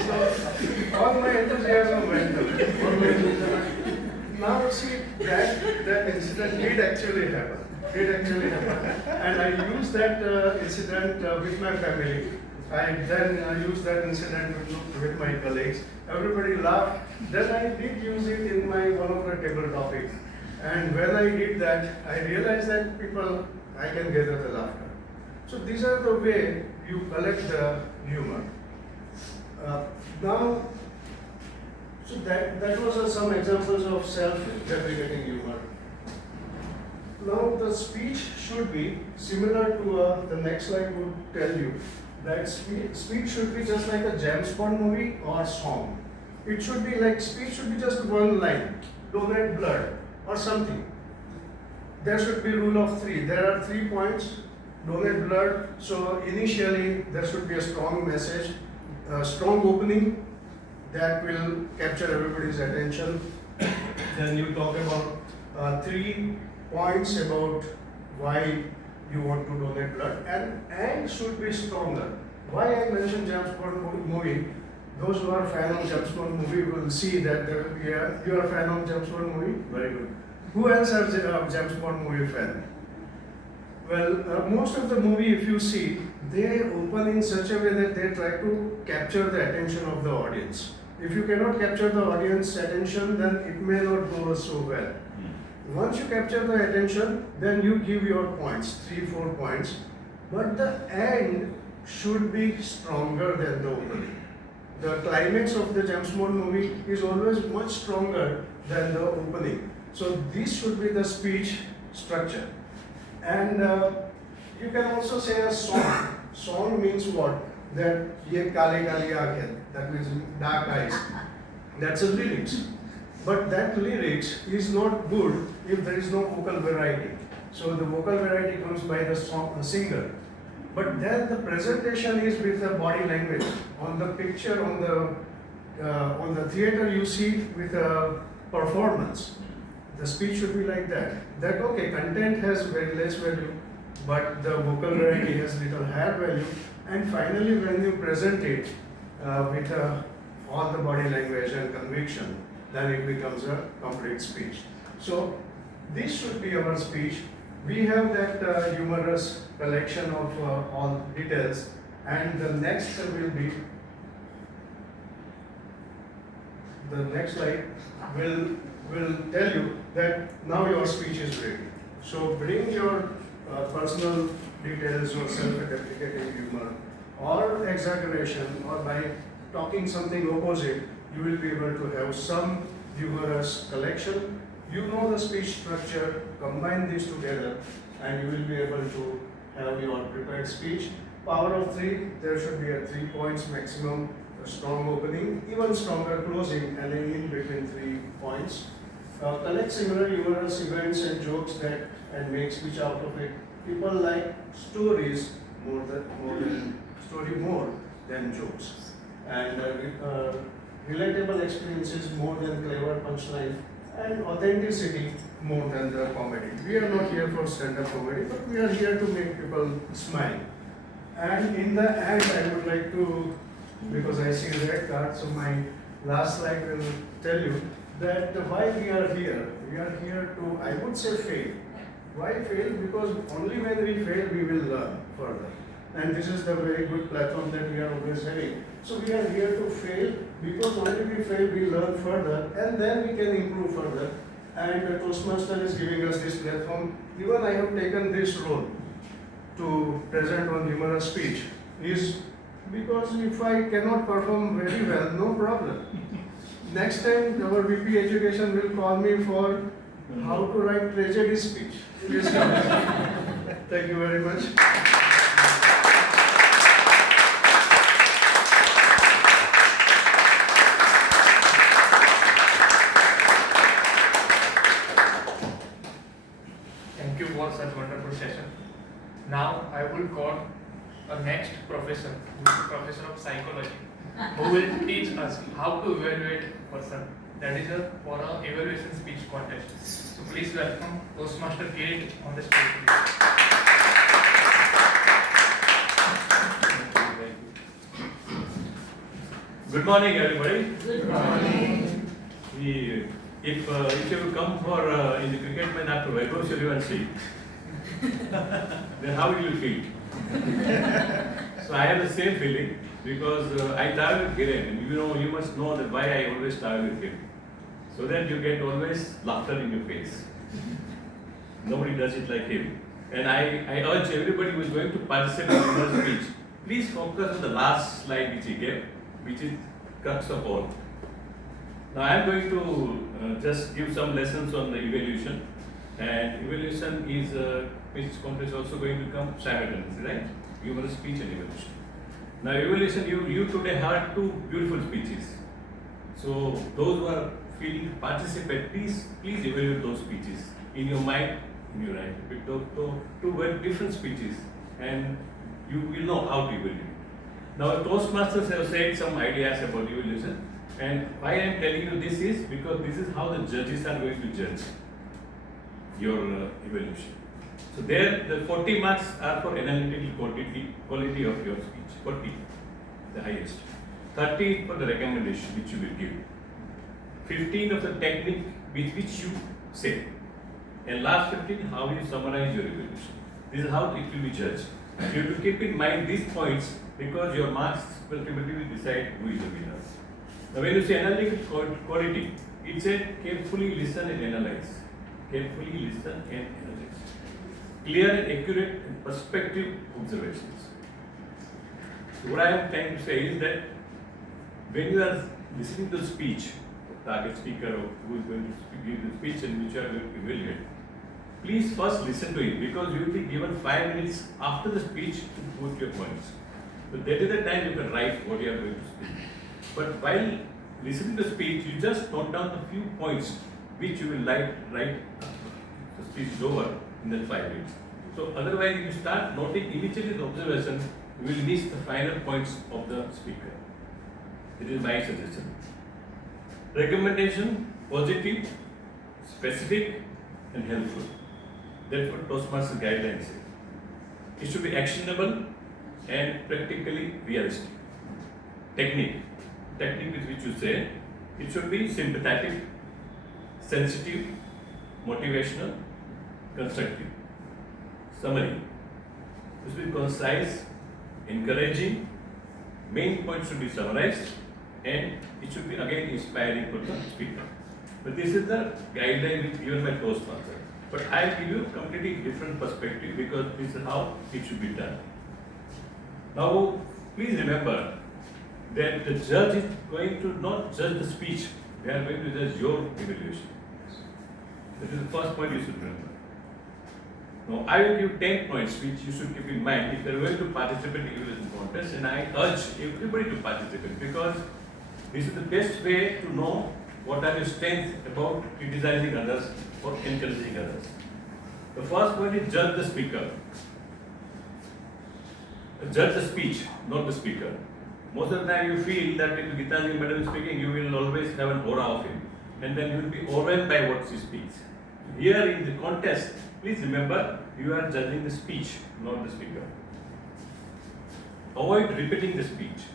So all my enthusiasm went up. Now see, that incident did actually happen. And I used that incident with my family. I then used that incident with my colleagues. Everybody laughed. Then I did use it in my one of the table topic. And when I did that, I realized that I can gather the laughter. So these are the way you collect the humor. Now, so that was some examples of self-deprecating humor. Now the speech should be similar to the next slide would tell you that speech should be just like a James Bond movie or song. It should be like, speech should be just one line, donate blood or something. There should be rule of three. There are 3 points, donate blood. So initially there should be a strong message, a strong opening that will capture everybody's attention. Then you talk about 3 points about why you want to donate blood and should be stronger. Why I mentioned James Bond movie, those who are fan of James Bond movie will see that there will be you are a fan of James Bond movie? Very good. Who else is a James Bond movie fan? Well, most of the movie, if you see, they open in such a way that they try to capture the attention of the audience. If you cannot capture the audience attention, then it may not go so well. Once you capture the attention, then you give your points, 3-4 points, but the end should be stronger than the opening. The climax of the James Bond movie is always much stronger than the opening. So this should be the speech structure. And you can also say a song. Song means what? That ye kale kale aankhein, that means dark eyes. That's a lyrics. But that lyrics is not good if there is no vocal variety. So the vocal variety comes by the singer. But then the presentation is with the body language. On the picture, on the theater, you see with a performance. The speech should be like that. That okay, content has very less value, but the vocal variety has little higher value. And finally, when you present it, with all the body language and conviction, then it becomes a complete speech. So this should be our speech. We have that humorous collection of all details, and the next will be, the next slide will tell you that now your speech is ready. So bring your personal details or self-deprecating humor or exaggeration, or by talking something opposite, you will be able to have some humorous collection. You know the speech structure, combine these together and you will be able to have your prepared speech. Power of 3, there should be a 3 points maximum, a strong opening, even stronger closing, and then in between 3 points. Collect similar humorous events and jokes that and make speech out of it. People like stories more than jokes, and relatable experiences more than clever punchline, and authenticity more than the comedy. We are not here for stand-up comedy, but we are here to make people smile. And in the end, I would like to, because I see red card, so my last slide will tell you that why we are here. We are here to, I would say, fail. Why fail? Because only when we fail, we will learn further. And this is the very good platform that we are always having. So we are here to fail, because only we fail, we learn further, and then we can improve further. And the Toastmaster is giving us this platform. Even I have taken this role to present on humorous speech, is because if I cannot perform very well, no problem. Next time our VP Education will call me for how to write tragedy speech. Please come. Thank you very much. Thank you for such wonderful session. Now I will call a next professor, who is a professor of psychology, who will teach us how to evaluate a person. That is for an evaluation speech contest. So please welcome Toastmaster Kirit on the stage. Good morning, everybody. Good morning. If you have come for in the cricket match after Vaibhav Suryavanshi, then how will you feel? So I have the same feeling, because I travel with Kiran. You must know that why I always travel with him, so that you get always laughter in your face. Nobody does it like him. And I urge everybody who is going to participate in his speech, please focus on the last slide which he gave, which is crux of all. Now I am going to just give some lessons on the evaluation, and evaluation is speech contest also going to come simultaneously, right? Humorous speech and evaluation. Now evaluation, you today heard 2 beautiful speeches. So those who are feeling to participate, please evaluate those speeches in your mind, in your mind. Two very different speeches, and you will know how to evaluate. Now Toastmasters have said some ideas about evaluation, and why I am telling you this is because this is how the judges are going to judge your evaluation. So there, the 40 marks are for analytical quality of your speech, 40, the highest. 30 for the recommendation which you will give. 15 of the technique which you say. And last 15, how you summarize your evaluation. This is how it will be judged. You have to keep in mind these points, because your marks ultimately will decide who is the winner. Now when you say analytical quality, it said carefully listen and analyze. Carefully listen and analyze. Clear and accurate and perspective observations. So what I am trying to say is that when you are listening to the speech of target speaker or who is going to give the speech and which you are going to evaluate, please first listen to it, because you will be given 5 minutes after the speech to put your points. So that is the time you can write what you are going to speak. But while listening to the speech, you just note down a few points which you will write the speech is over in that 5 minutes. So otherwise, if you start noting immediately the observation, you will miss the final points of the speaker. It is my suggestion. Recommendation: positive, specific, and helpful. That's what Toastmasters guidelines say. It should be actionable and practically realistic. technique with which you say, it should be sympathetic, sensitive, motivational, constructive. Summary. It should be concise, encouraging, main points should be summarized, and it should be again inspiring for the speaker. But this is the guideline given by Toastmaster. But I give you completely different perspective because this is how it should be done. Now, please remember that the judge is going to not judge the speech, they are going to judge your evaluation. That is the first point you should remember. Now, I will give 10 points which you should keep in mind if you are going to participate in evaluation contest, and I urge everybody to participate because this is the best way to know what are your strengths about criticizing others or encouraging others. The first point is judge the speaker. Judge the speech, not the speaker. Most of the time you feel that if Gitanjali madam is speaking, you will always have an aura of him. And then you will be overwhelmed by what she speaks. Here in the contest, please remember, you are judging the speech, not the speaker. Avoid repeating the speech.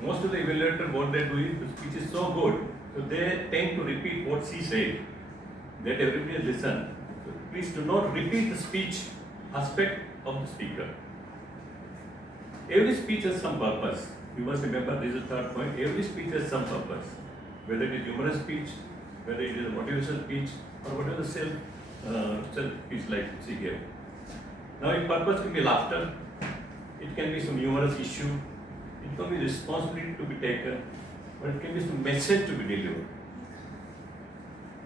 Most of the evaluators, what they do is, the speech is so good, so they tend to repeat what she said, that everybody listen. So please do not repeat the speech aspect of the speaker. Every speech has some purpose. You must remember, this is the third point, every speech has some purpose. Whether it is humorous speech, whether it is a motivational speech, or whatever self speech like she gave. Now, its purpose can be laughter, it can be some humorous issue, it can be responsibility to be taken, or it can be some message to be delivered.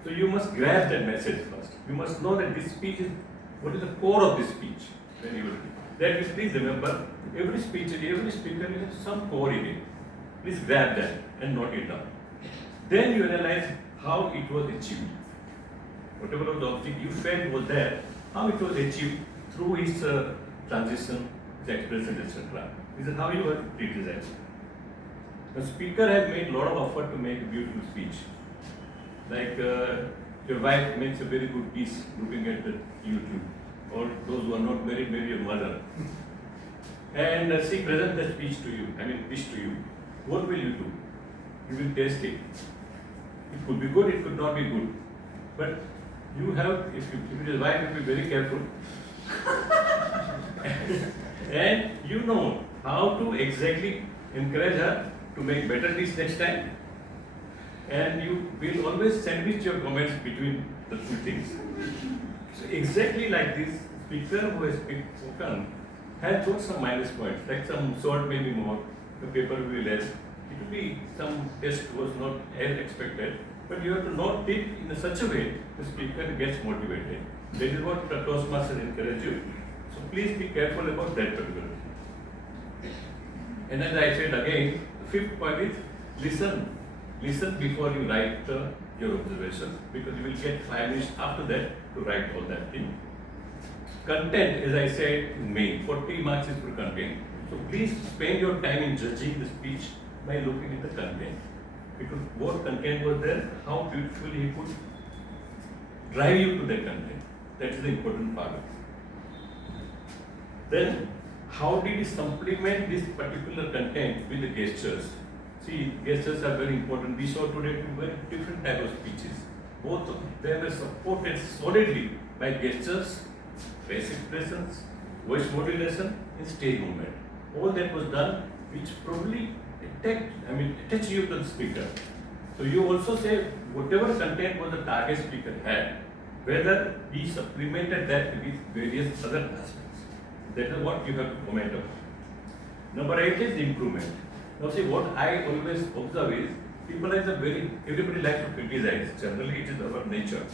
So you must grab that message first. You must know that this speech is, what is the core of this speech. When you will, that is, please remember, every speech, every speaker has some core in it. Please grab that and note it down. Then you realize how it was achieved. Whatever the object you felt was there, how it was achieved through his transition, his expression, etc. This is how you are criticized. The speaker has made a lot of effort to make a beautiful speech. Like your wife makes a very good piece looking at the YouTube, or those who are not married, maybe your mother. And she presents the speech to you, dish to you. What will you do? You will taste it. It could be good, it could not be good. But you have, if it is wife, you will be very careful. And you know how to exactly encourage her to make better dish next time. And you will always sandwich your comments between the two things. So exactly like this, speaker who has spoken has got some minus points, like some salt may be more, the paper will be less. It will be some test was not as expected, but you have to note it in such a way the speaker gets motivated. That is what the Toastmaster encourages you. So please be careful about that particular thing. And as I said again, the fifth point is listen. Listen before you write your observations, because you will get 5 minutes after that to write all that thing. Content, as I said, is main. 40 marks is for content. So please spend your time in judging the speech by looking at the content. Because what content was there, how beautifully he could drive you to that content. That is the important part of it. Then, how did he supplement this particular content with the gestures? See, gestures are very important. We saw today two very different types of speeches. Both of them were supported solidly by gestures, face expressions, voice modulation, and stage movement. All that was done, which probably attached you to the speaker. So you also say whatever content was the target speaker had, whether he supplemented that with various other aspects. That is what you have to comment upon. Number 8 is improvement. Now see, what I always observe is, everybody likes to criticize. Generally it is our nature.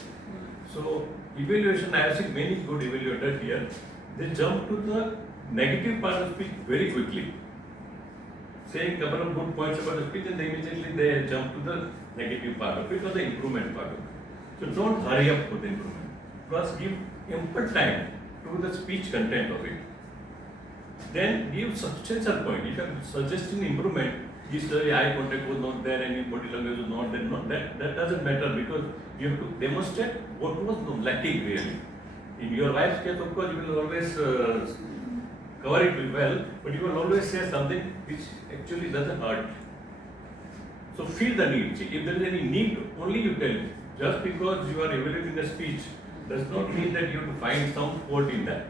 So evaluation, I have seen many good evaluators here, they jump to the negative part of the speech very quickly. Saying a couple of good points about the speech and immediately they jump to the negative part of it or the improvement part of it. So don't hurry up with the improvement. First give ample time to the speech content of it. Then give substantial point. If you are suggesting improvement, you say eye contact was not there, any body language was not there, that doesn't matter, because you have to demonstrate what was lacking really. In your wife's case, of course, you will always cover it well, but you will always say something which actually doesn't hurt So feel the need. See, if there is any need, only you tell it. Just because you are evaluating the speech does not mean that you have to find some fault in that.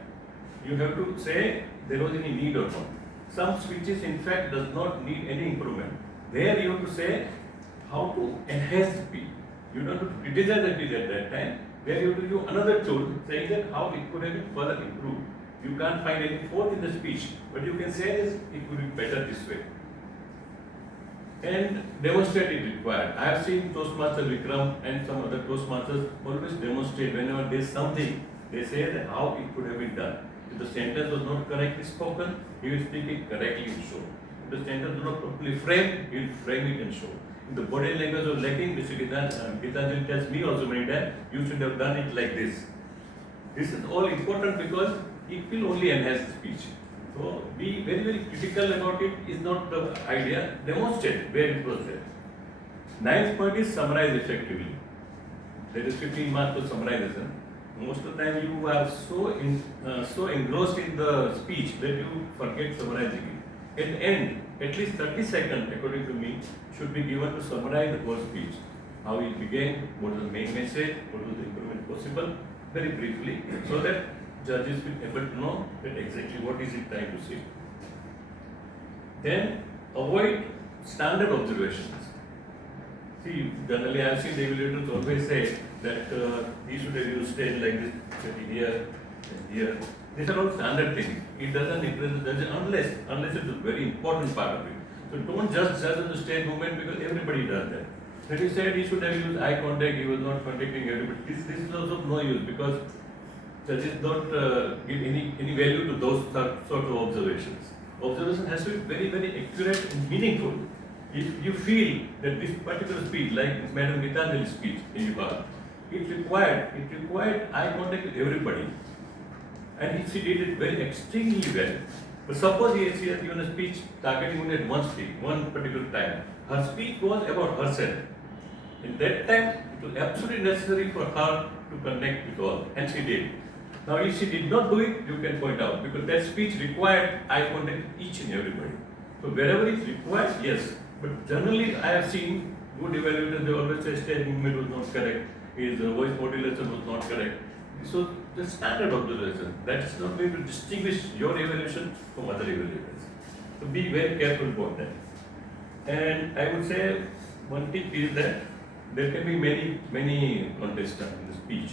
You have to say there was any need or not. Some speeches in fact does not need any improvement. There you have to say how to enhance the speech. You don't have to criticize the speech at that time. There you have to use another tool saying that how it could have been further improved. You can't find any fault in the speech, but you can say is it could be better this way. And demonstrate it required. I have seen Toastmaster Vikram and some other Toastmasters always demonstrate whenever there is something, they say that how it could have been done. If the sentence was not correctly spoken, he will speak it correctly and show. If the sentence was not properly framed, he will frame it and show. If the body language was lacking, Mr. Gitanjali tells me also many times, you should have done it like this. This is all important because it will only enhance the speech. So be very, very critical about it is not the idea. Demonstrate where it was there. Ninth point is summarize effectively. There is 15 marks for summarization. Most of the time you are so engrossed in the speech that you forget summarizing it. At the end, at least 30 seconds, according to me, should be given to summarize the whole speech. How it began, what was the main message, what was the improvement possible, very briefly, so that judges will be able to know that exactly what is it trying to say. Then avoid standard observations. See, generally I have seen the evaluators always say that he should have used stage like this, here, and here. These are all standard things. It doesn't impress the judge unless it's a very important part of it. So don't just judge on the stage movement because everybody does that. When he said he should have used eye contact, he was not contacting everybody. This is also of no use because judges don't give any value to those sort of observations. Observation has to be very, very accurate and meaningful. If you feel that this particular speech, like Madam Gitanjali's speech in Yuba, it required eye contact with everybody. And she did it very extremely well. But suppose she has given a speech targeting only at one particular time. Her speech was about herself. In that time, it was absolutely necessary for her to connect with all, and she did. Now, if she did not do it, you can point out, because that speech required eye contact with each and everybody. So, wherever it's required, yes. But generally, I have seen good evaluators, they always say stage movement was not correct, his voice modulation was not correct. So, the standard observation, that's not going to distinguish your evaluation from other evaluators. So, be very careful about that. And I would say one tip is that there can be many contestants in the speech.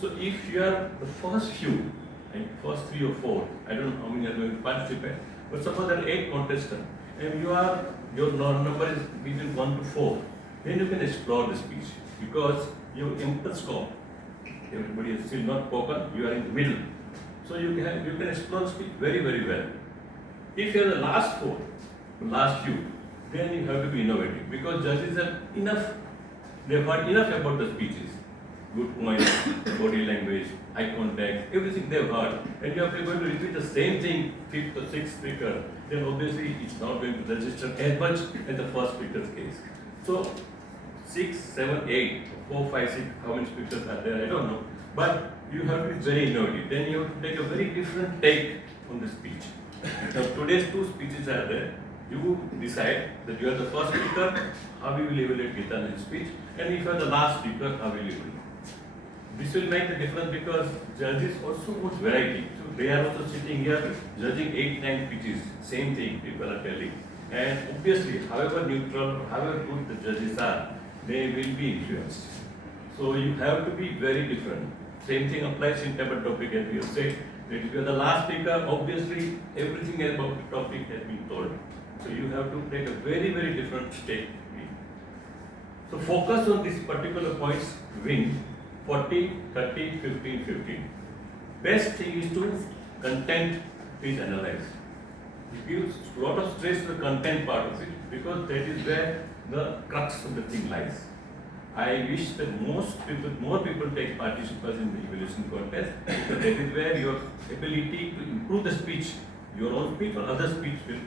So if you are the first few, like first 3 or 4, I don't know how many are going to participate, but suppose there are 8 contestants, and your number is between 1 to 4, then you can explore the speech because your interscope, everybody is still not spoken, you are in the middle. So you can explore the speech very, very well. If you are the last 4, the last few, then you have to be innovative because judges have enough, they have heard enough about the speeches. Good points, body language, eye contact, everything they have heard. And you are going to repeat the same thing, 5th or 6th speaker, then obviously it's not going to register as much as the first speaker's case. So 6, 7, 8, 4, 5, 6, how many speakers are there, I don't know. But you have to be very innovative. Then you have to take a very different take on the speech. Now today's 2 speeches are there. You decide that you are the first speaker, how you will evaluate Gitanjali's speech, and if you are the last speaker, how will you evaluate? This will make the difference because judges also want variety. So they are also sitting here judging 8, 9 speeches, same thing people are telling. And obviously, however neutral, however good the judges are, they will be influenced. So you have to be very different. Same thing applies in type of topic as we have said. That if you are the last speaker, obviously everything about the topic has been told. So you have to take a very, very different stake. So focus on these particular points to win 40, 30, 15, 15. Best thing is to content is analyze. It gives a lot of stress to the content part of it because that is where the crux of the thing lies. I wish that more people take participation in the evaluation contest because that is where your ability to improve the speech, your own speech or other speech will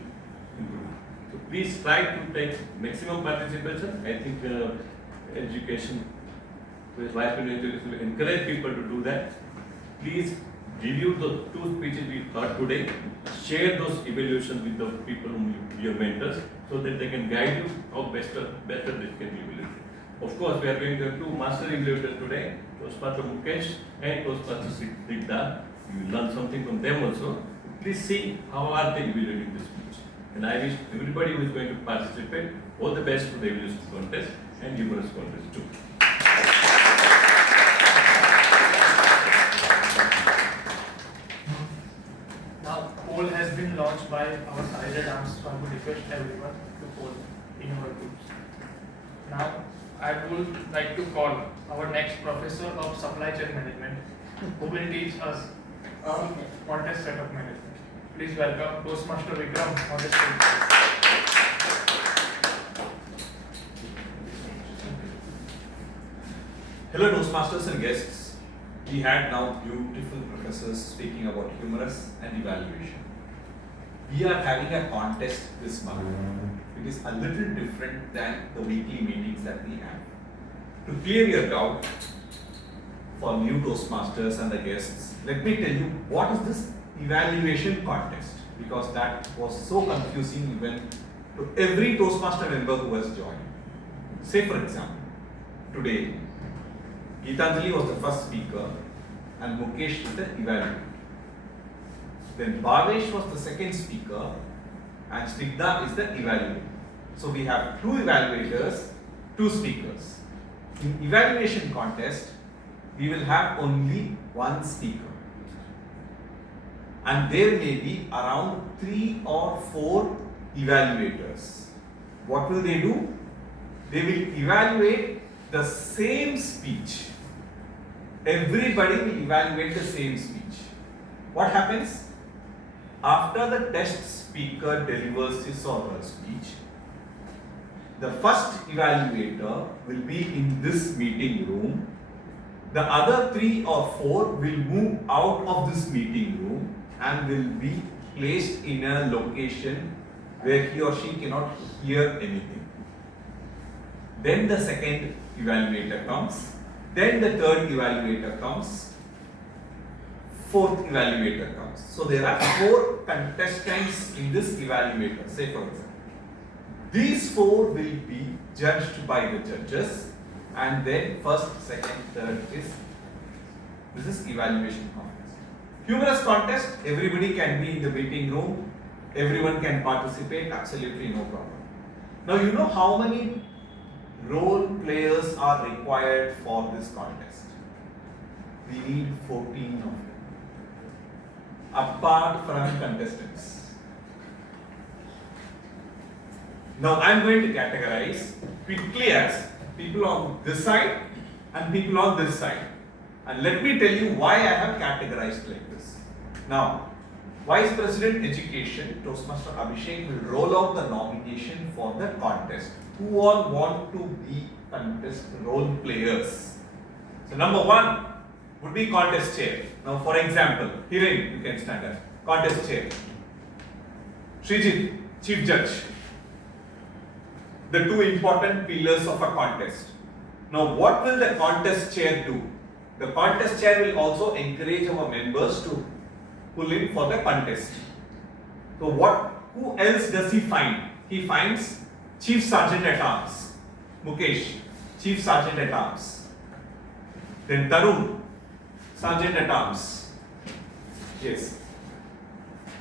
improve. So please try to take maximum participation. I think education, Vice President Education will encourage people to do that. Please review the two speeches we heard today, share those evaluations with the people whom your mentors, so that they can guide you how better they can be evaluated. Of course, we are going to have two master evaluators today, Toastmaster Mukesh and Toastmaster Sigda. You will learn something from them also. Please see how are they evaluating this speech. And I wish everybody who is going to participate all the best for the evaluation contest and humorous contest too. Now, poll has been launched by our Silent Arms, so I would request everyone to poll in our groups. Now, I would like to call our next professor of supply chain management, who will teach us a contest setup management. Please welcome Toastmaster Vikram on the stage. Hello Toastmasters and guests. We had now beautiful professors speaking about humorous and evaluation. We are having a contest this month. It is a little different than the weekly meetings that we have. To clear your doubt for new Toastmasters and the guests, let me tell you what is this evaluation contest, because that was so confusing even to every Toastmaster member who has joined. Say for example, today Geetanjali was the first speaker and Mukesh is the evaluator. Then Bhavesh was the second speaker and Snigdha is the evaluator. So we have two evaluators, two speakers. In evaluation contest, we will have only one speaker. And there may be around 3 or 4 evaluators. What will they do? They will evaluate the same speech. Everybody will evaluate the same speech. What happens? After the test speaker delivers his or her speech, the first evaluator will be in this meeting room. The other 3 or 4 will move out of this meeting room and will be placed in a location where he or she cannot hear anything. Then the second evaluator comes, then the third evaluator comes, fourth evaluator comes. So there are 4 contestants in this evaluator, say for example. These 4 will be judged by the judges, and then first, second, third is, this is evaluation contest. Humorous contest, everybody can be in the meeting room, everyone can participate, absolutely no problem. Now you know how many role players are required for this contest? We need 14 of them, apart from contestants. Now I am going to categorize quickly as people on this side and people on this side. And let me tell you why I have categorized like this. Now, Vice President Education, Toastmaster Abhishek, will roll out the nomination for the contest. Who all want to be contest role players? So number 1 would be contest chair. Now for example, Hiren, you can stand up. Contest chair. Srijit, Chief Judge. The 2 important pillars of a contest. Now what will the contest chair do? The contest chair will also encourage our members to pull in for the contest. So who else does he find? He finds Chief Sergeant at Arms, Mukesh, Chief Sergeant at Arms. Then Tarun, Sergeant at Arms. Yes.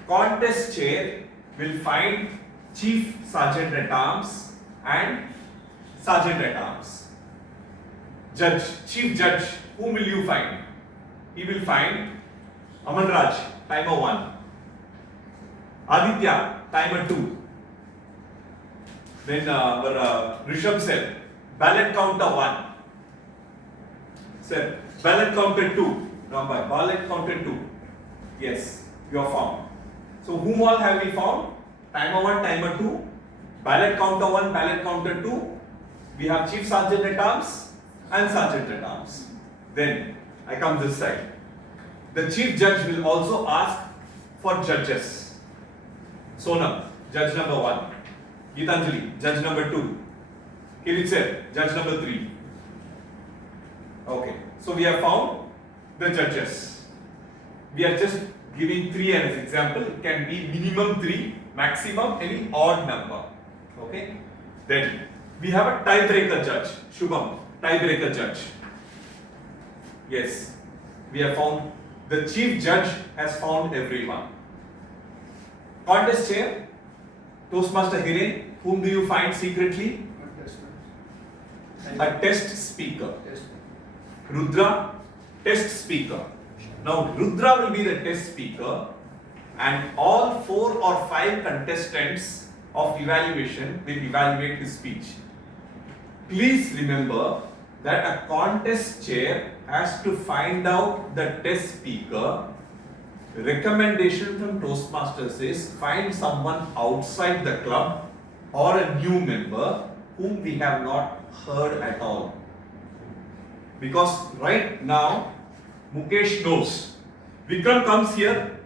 Contest chair will find Chief Sergeant at Arms and Sergeant at Arms. Judge, Chief Judge, whom will you find? He will find Aman Raj, timer 1. Aditya, timer 2. Then our Rishabh said, ballot counter 1. Sir, ballot counter 2. Number, ballot counter 2. Yes, you are found. So whom all have we found? Timer 1, timer 2. Ballot counter 1, ballot counter 2. We have Chief Sergeant at Arms and Sergeant at Arms. Then I come this side. The Chief Judge will also ask for judges. Sonam, Judge number 1. Geetanjali, Judge number 2. Kirit sir, Judge number 3. Okay, so we have found the judges. We are just giving 3 as an example. It can be minimum 3, maximum any odd number. Okay. Then we have a tiebreaker judge. Shubham, tiebreaker judge. Yes, we have found, the chief judge has found everyone. Contest chair, Toastmaster Hiren, whom do you find secretly? A test speaker. Rudra, test speaker. Now Rudra will be the test speaker and all 4 or 5 contestants of evaluation will evaluate his speech. Please remember that a contest chair has to find out the test speaker. Recommendation from Toastmasters is find someone outside the club or a new member whom we have not heard at all. Because right now, Mukesh knows. Vikram comes here,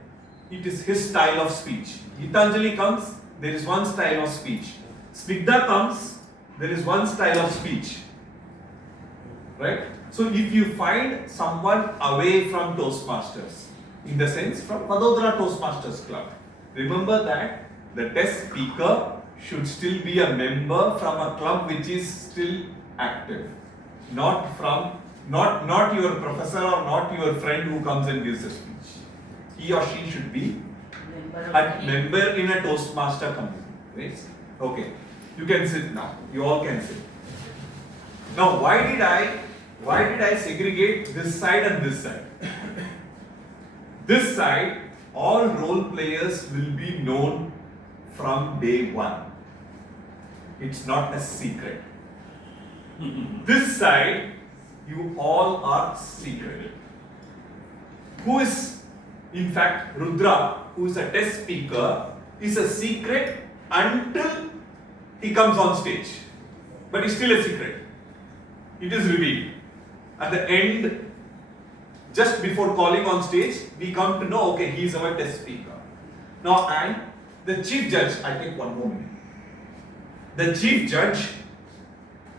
it is his style of speech. Gitanjali comes, there is one style of speech. Snigdha comes, there is one style of speech. Right? So if you find someone away from Toastmasters, in the sense from Vadodara Toastmasters Club, remember that the test speaker should still be a member from a club which is still active. Not your professor or not your friend who comes and gives a speech. He or she should be a member in a Toastmaster community. Right? Okay. You can sit now. You all can sit. Now why did I segregate this side and this side? This side, all role players will be known from day 1. It's not a secret. This side, you all are secret. Who is, in fact, Rudra, who is a test speaker, is a secret until he comes on stage. But he's still a secret. It is revealed. At the end, just before calling on stage, we come to know, okay, he is our test speaker. Now, and the chief judge, I take one more minute. The chief judge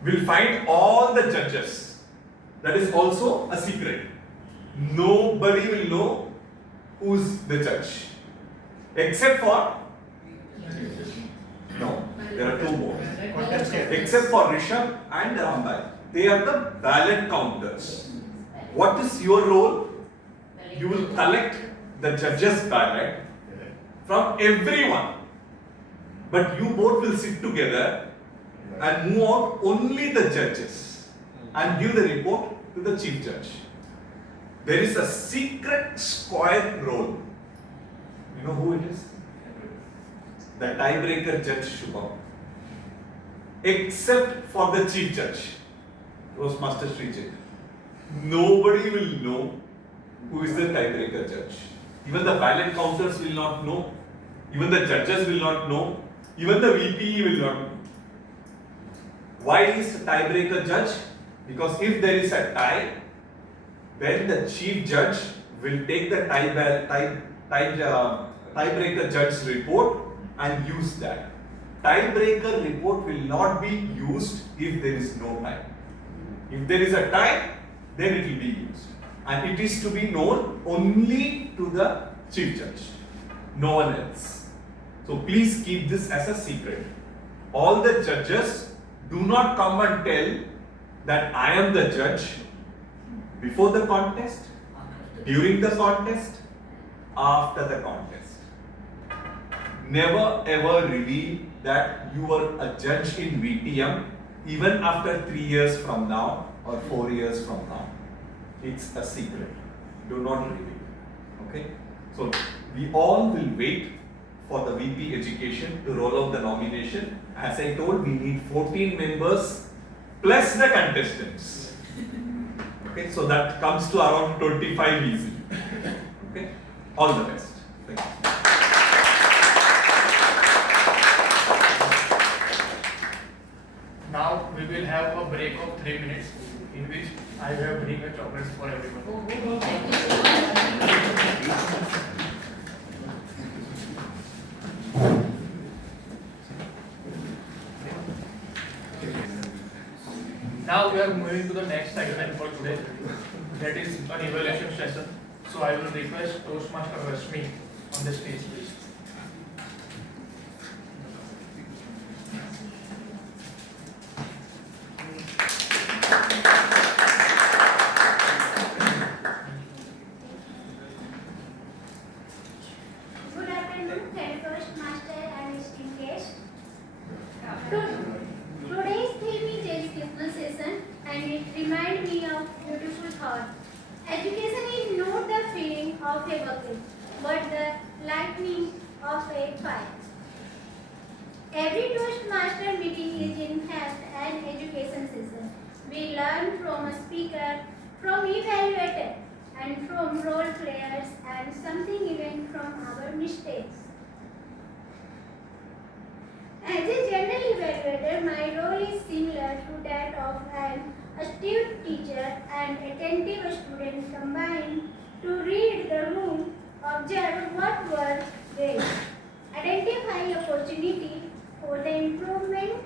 will find all the judges. That is also a secret. Nobody will know who is the judge. Except for, no, there are 2 more. Except for Rishabh and Rambai. They are the ballot counters. What is your role? You will collect the judges' ballot from everyone. But you both will sit together and move out only the judges and give the report to the chief judge. There is a secret square role. You know who it is? The tiebreaker judge Shubham. Except for the chief judge, Toastmaster Srijit. Nobody will know who is the tiebreaker judge. Even the ballot counters will not know. Even the judges will not know. Even the VPE will not know. Why is the tiebreaker judge? Because if there is a tie, then the chief judge will take the tiebreaker judge's report and use that. Tiebreaker report will not be used if there is no tie. If there is a tie, then it will be used. And it is to be known only to the chief judge, no one else. So please keep this as a secret. All the judges do not come and tell that I am the judge before the contest, during the contest, after the contest. Never ever reveal that you were a judge in VTM even after 3 years from now or 4 years from now. It's a secret. Do not reveal. Okay? So we all will wait for the VP Education to roll out the nomination. As I told, we need 14 members plus the contestants. Okay, so that comes to around 25 easy. Okay, all the best. Thank you. Now we will have a break of 3 minutes in which I will bring a chocolates for everyone. Now we are moving to the next segment for today, that is an evaluation session. So I will request Toastmaster Rashmi on the stage, please. Good afternoon, fellow Toastmaster and esteemed guests. Today's theme is educational session, and it reminds me of beautiful thought. Education is not the feeling of a bucket, but the lightning of a fire. Every Toastmaster meeting is in fact an education session. We learn from a speaker, from evaluator, and from role players, and something even from our mistakes. As a general evaluator, my role is similar to that of an astute teacher and attentive student combined to read the room, observe what works well, identify opportunity for the improvement,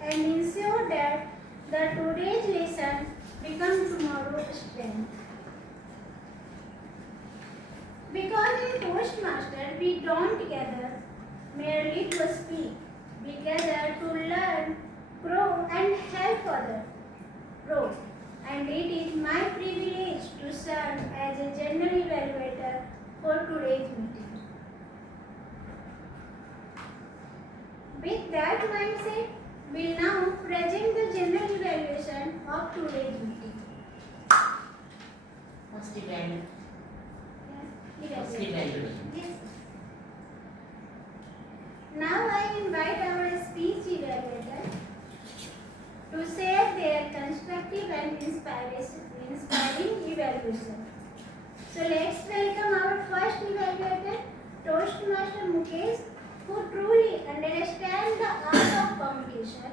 and ensure that the today's lesson becomes tomorrow's strength. Because in Toastmaster, we don't gather merely to speak. We gather to learn, grow, and help others grow. And it is my privilege to serve as a general evaluator for today's meeting. With that mindset, we now present the general evaluation of today's meeting. First evaluation. First Evaluation. evaluation. Yes. Now I invite our speech evaluator to share their constructive and inspiring evaluation. So let's welcome our first evaluator, Toastmaster Mukesh, who truly understands the art of communication.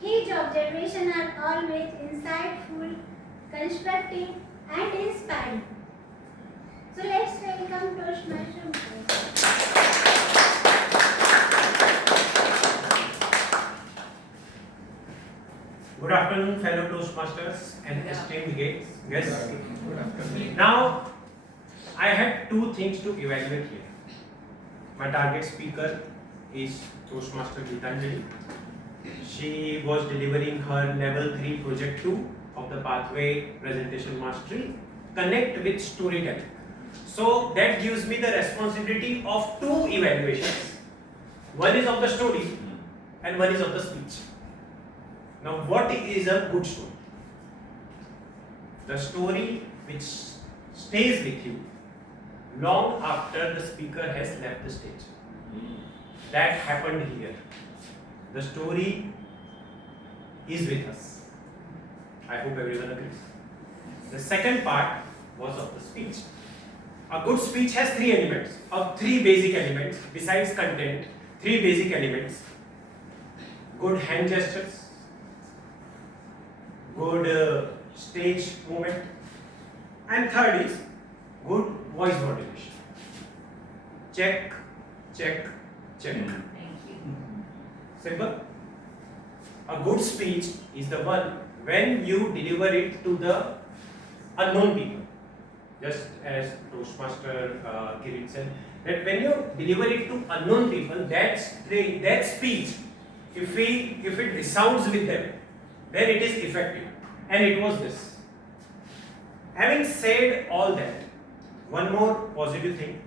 His observations are always insightful, constructive, and inspiring. So let's welcome Toastmaster Mukesh. Good afternoon, fellow Toastmasters and esteemed guests. Now, I had two things to evaluate here. My target speaker is Toastmaster Gitanjali. She was delivering her level 3 project 2 of the pathway presentation mastery, connect with storytelling. So that gives me the responsibility of two evaluations. One is of the story and one is of the speech. Now, what is a good story? The story which stays with you long after the speaker has left the stage. That happened here. The story is with us. I hope everyone agrees. The second part was of the speech. A good speech has three elements, or three basic elements, besides content, three basic elements. Good hand gestures, good stage movement, and third is good voice modulation. Check, check, check. Simple. A good speech is the one when you deliver it to the unknown people. Just as Toastmaster Kirit said, that when you deliver it to unknown people, that speech, if it resounds with them, then it is effective. And it was this. Having said all that, one more positive thing.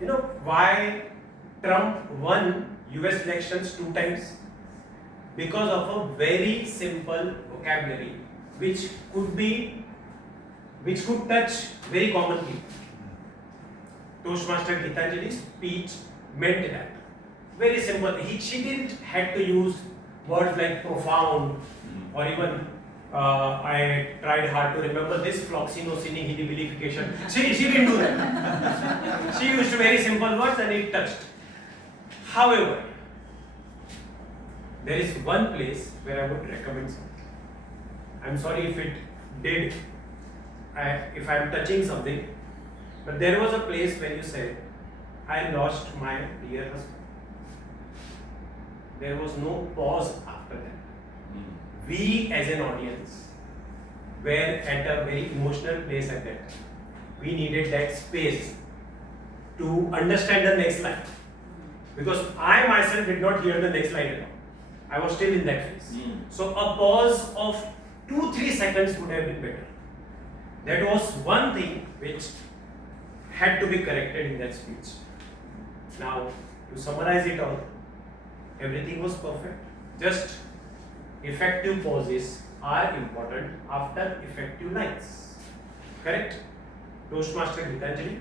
You know why Trump won US elections 2 times? Because of a very simple vocabulary which could touch very common people. Toastmaster Gitanjali's speech meant that. Very simple. She didn't have to use words like profound or even I tried hard to remember this floxinocini hidibilification. She didn't do that. She used very simple words and it touched. However, there is one place where I would recommend something. I'm sorry if it did, if I'm touching something, but there was a place when you said, I lost my dear husband. There was no pause after that. We as an audience were at a very emotional place at that time. We needed that space to understand the next line. Because I myself did not hear the next line at all. I was still in that phase. So a pause of 2-3 seconds would have been better. That was one thing which had to be corrected in that speech. Now, to summarize it all, everything was perfect. Just effective pauses are important after effective lines. Correct? Toastmaster Gitanjali,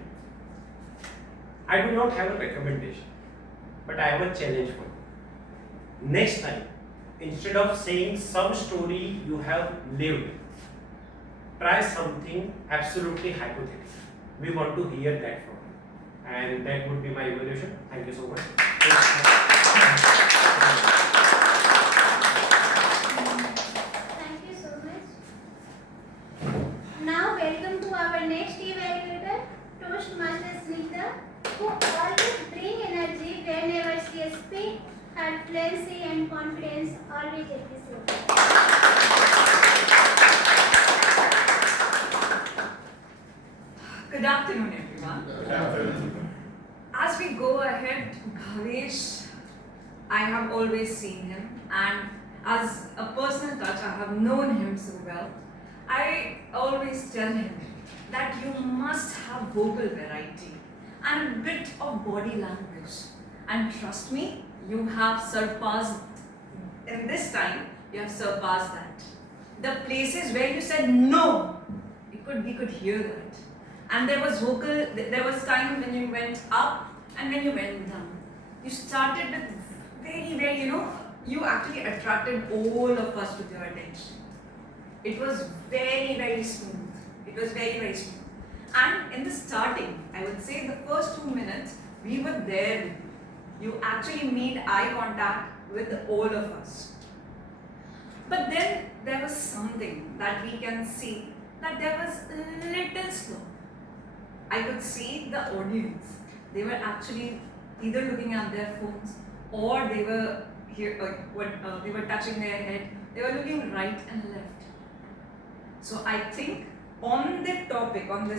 I do not have a recommendation, but I have a challenge for you. Next time, instead of saying some story you have lived, try something absolutely hypothetical. We want to hear that from you. And that would be my evaluation. Thank you so much. Thank you so much. Now welcome to our next evaluator, Toastmaster Snigdha, who always bring energy whenever she speaks. Her fluency and confidence always appreciated. Good afternoon, everyone. Good afternoon. As we go ahead, Bhavesh, I have always seen him, and as a personal touch, I have known him so well. I always tell him that you must have vocal variety and a bit of body language. And trust me, you have surpassed, in this time, you have surpassed that. The places where you said no, we could hear that. And there was there was time when you went up and when you went down. You started with very, you actually attracted all of us with your attention. It was very smooth. It was very smooth. And in the starting, I would say the first 2 minutes, we were there with you. You actually made eye contact with all of us. But then there was something that we can see, that there was a little slow. I could see the audience. They were actually either looking at their phones or they were they were touching their head. They were looking right and left. So I think on the topic, on the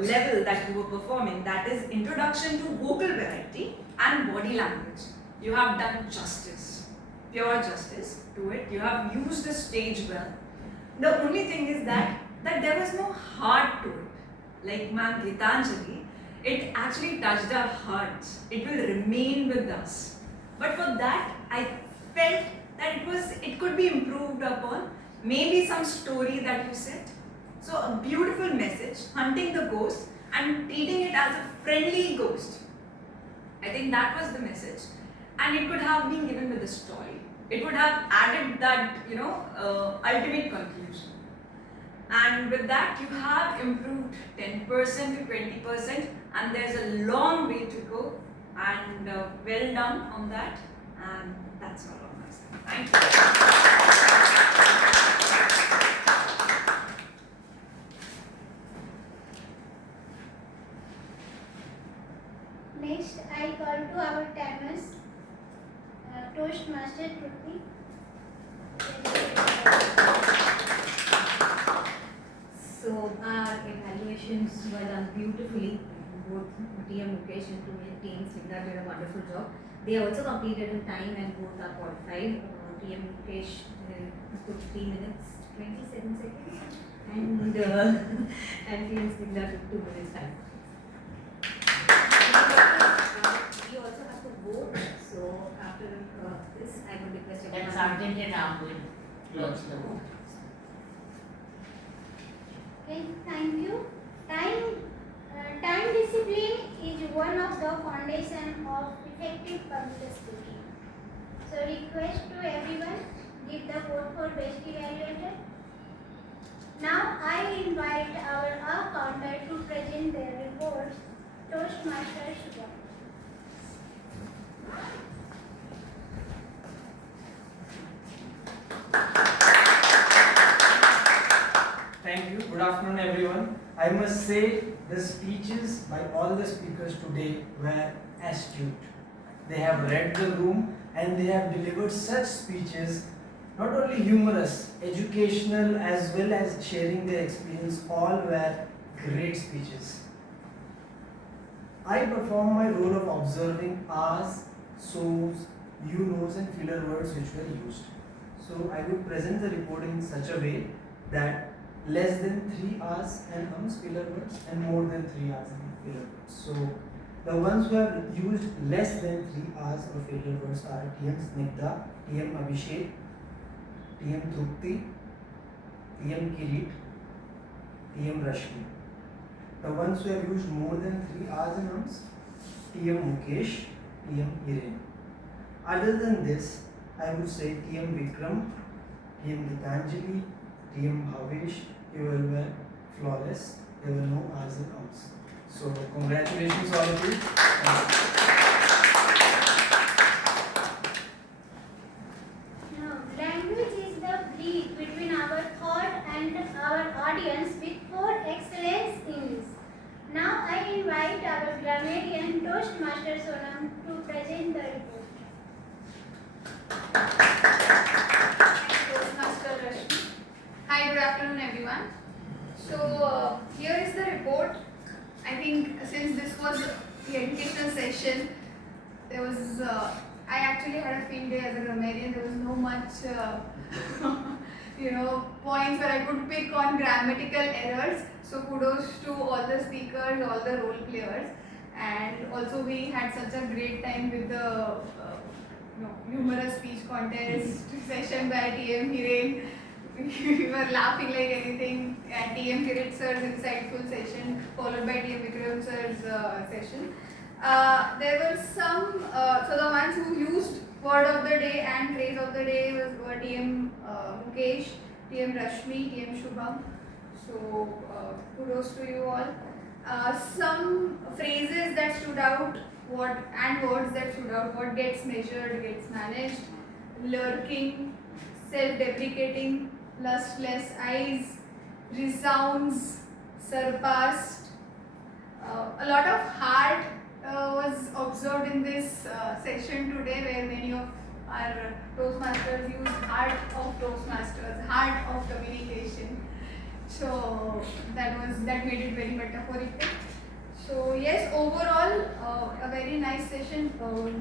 level that you were performing, that is introduction to vocal variety and body language, you have done justice, pure justice to it. You have used the stage well. The only thing is that there was no heart to it. Like Ma'am Gitanjali, it actually touched our hearts. It will remain with us. But for that, I felt that it could be improved upon. Maybe some story that you said. So a beautiful message, hunting the ghost and treating it as a friendly ghost. I think that was the message. And it could have been given with a story. It would have added that, ultimate conclusion. And with that, you have improved 10% to 20%, and there's a long way to go. And well done on that. And that's all on my side. Thank you. Next, I call to our timers, Toastmaster Trupti. So our evaluations were done beautifully. Both TM Educational and TM Snigdha did a wonderful job. They also completed in time and both are qualified. TM Education took 3 minutes 27 seconds and TM Snigdha took 2 minutes time. We also have to vote. So after this, I would request everyone. Okay, thank you. Time discipline is one of the foundation of effective public speaking. So request to everyone, give the vote for best evaluator. Now I invite our accountant to present their reports. Toastmaster Shubham. Thank you. Good afternoon, everyone. I must say the speeches by all the speakers today were astute. They have read the room and they have delivered such speeches not only humorous, educational as well as sharing their experience, all were great speeches. I performed my role of observing ahs, so's, you knows and filler words which were used. So I would present the report in such a way that less than 3 ahs and ums filler words and more than 3 ahs and filler words. So the ones who have used less than 3 ahs or filler words are TM Snigdha, TM Abhishek, TM Trupti, TM Kirit, TM Rashmi. The ones who have used more than 3 ahs and ums, TM Mukesh, TM Hiren. Other than this, I would say TM Vikram, TM Gitanjali, TM Bhavesh, they were flawless. There were no ahs and ums. So congratulations all of you. Now, language is the bridge between our thought and our audience with 4 excellence English. Now I invite our grammarian Toastmaster Sonam to present the report. Toastmaster Rashmi. Hi, good afternoon everyone. So here is the report. I think since this was the educational session, there was I actually had a field day as a grammarian. There was no much points where I could pick on grammatical errors. So kudos to all the speakers, all the role players, and also we had such a great time with the humorous speech contest session by TM Hiren. We were laughing like anything at TM Kirit sir's insightful session, followed by TM Vikram sir's session. There were some, so the ones who used word of the day and phrase of the day were TM Mukesh, TM Rashmi, TM Shubham. So kudos to you all. Some phrases that stood out, words that stood out, what gets measured, gets managed, lurking, self-deprecating, lustless eyes, resounds, surpassed. A lot of heart was observed in this session today, where many of our Toastmasters used heart of Toastmasters, heart of communication. So that made it very metaphorical. So yes, overall a very nice session,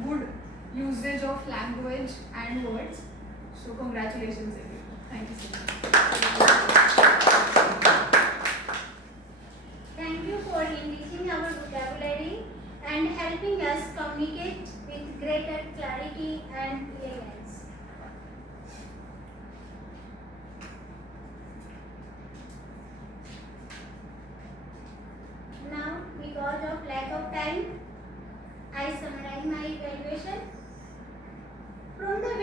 good usage of language and words. So congratulations everyone. Thank you so much. Thank you for enriching our vocabulary and helping us communicate with greater clarity and elegance. Now, because of lack of time, I summarize my evaluation. From the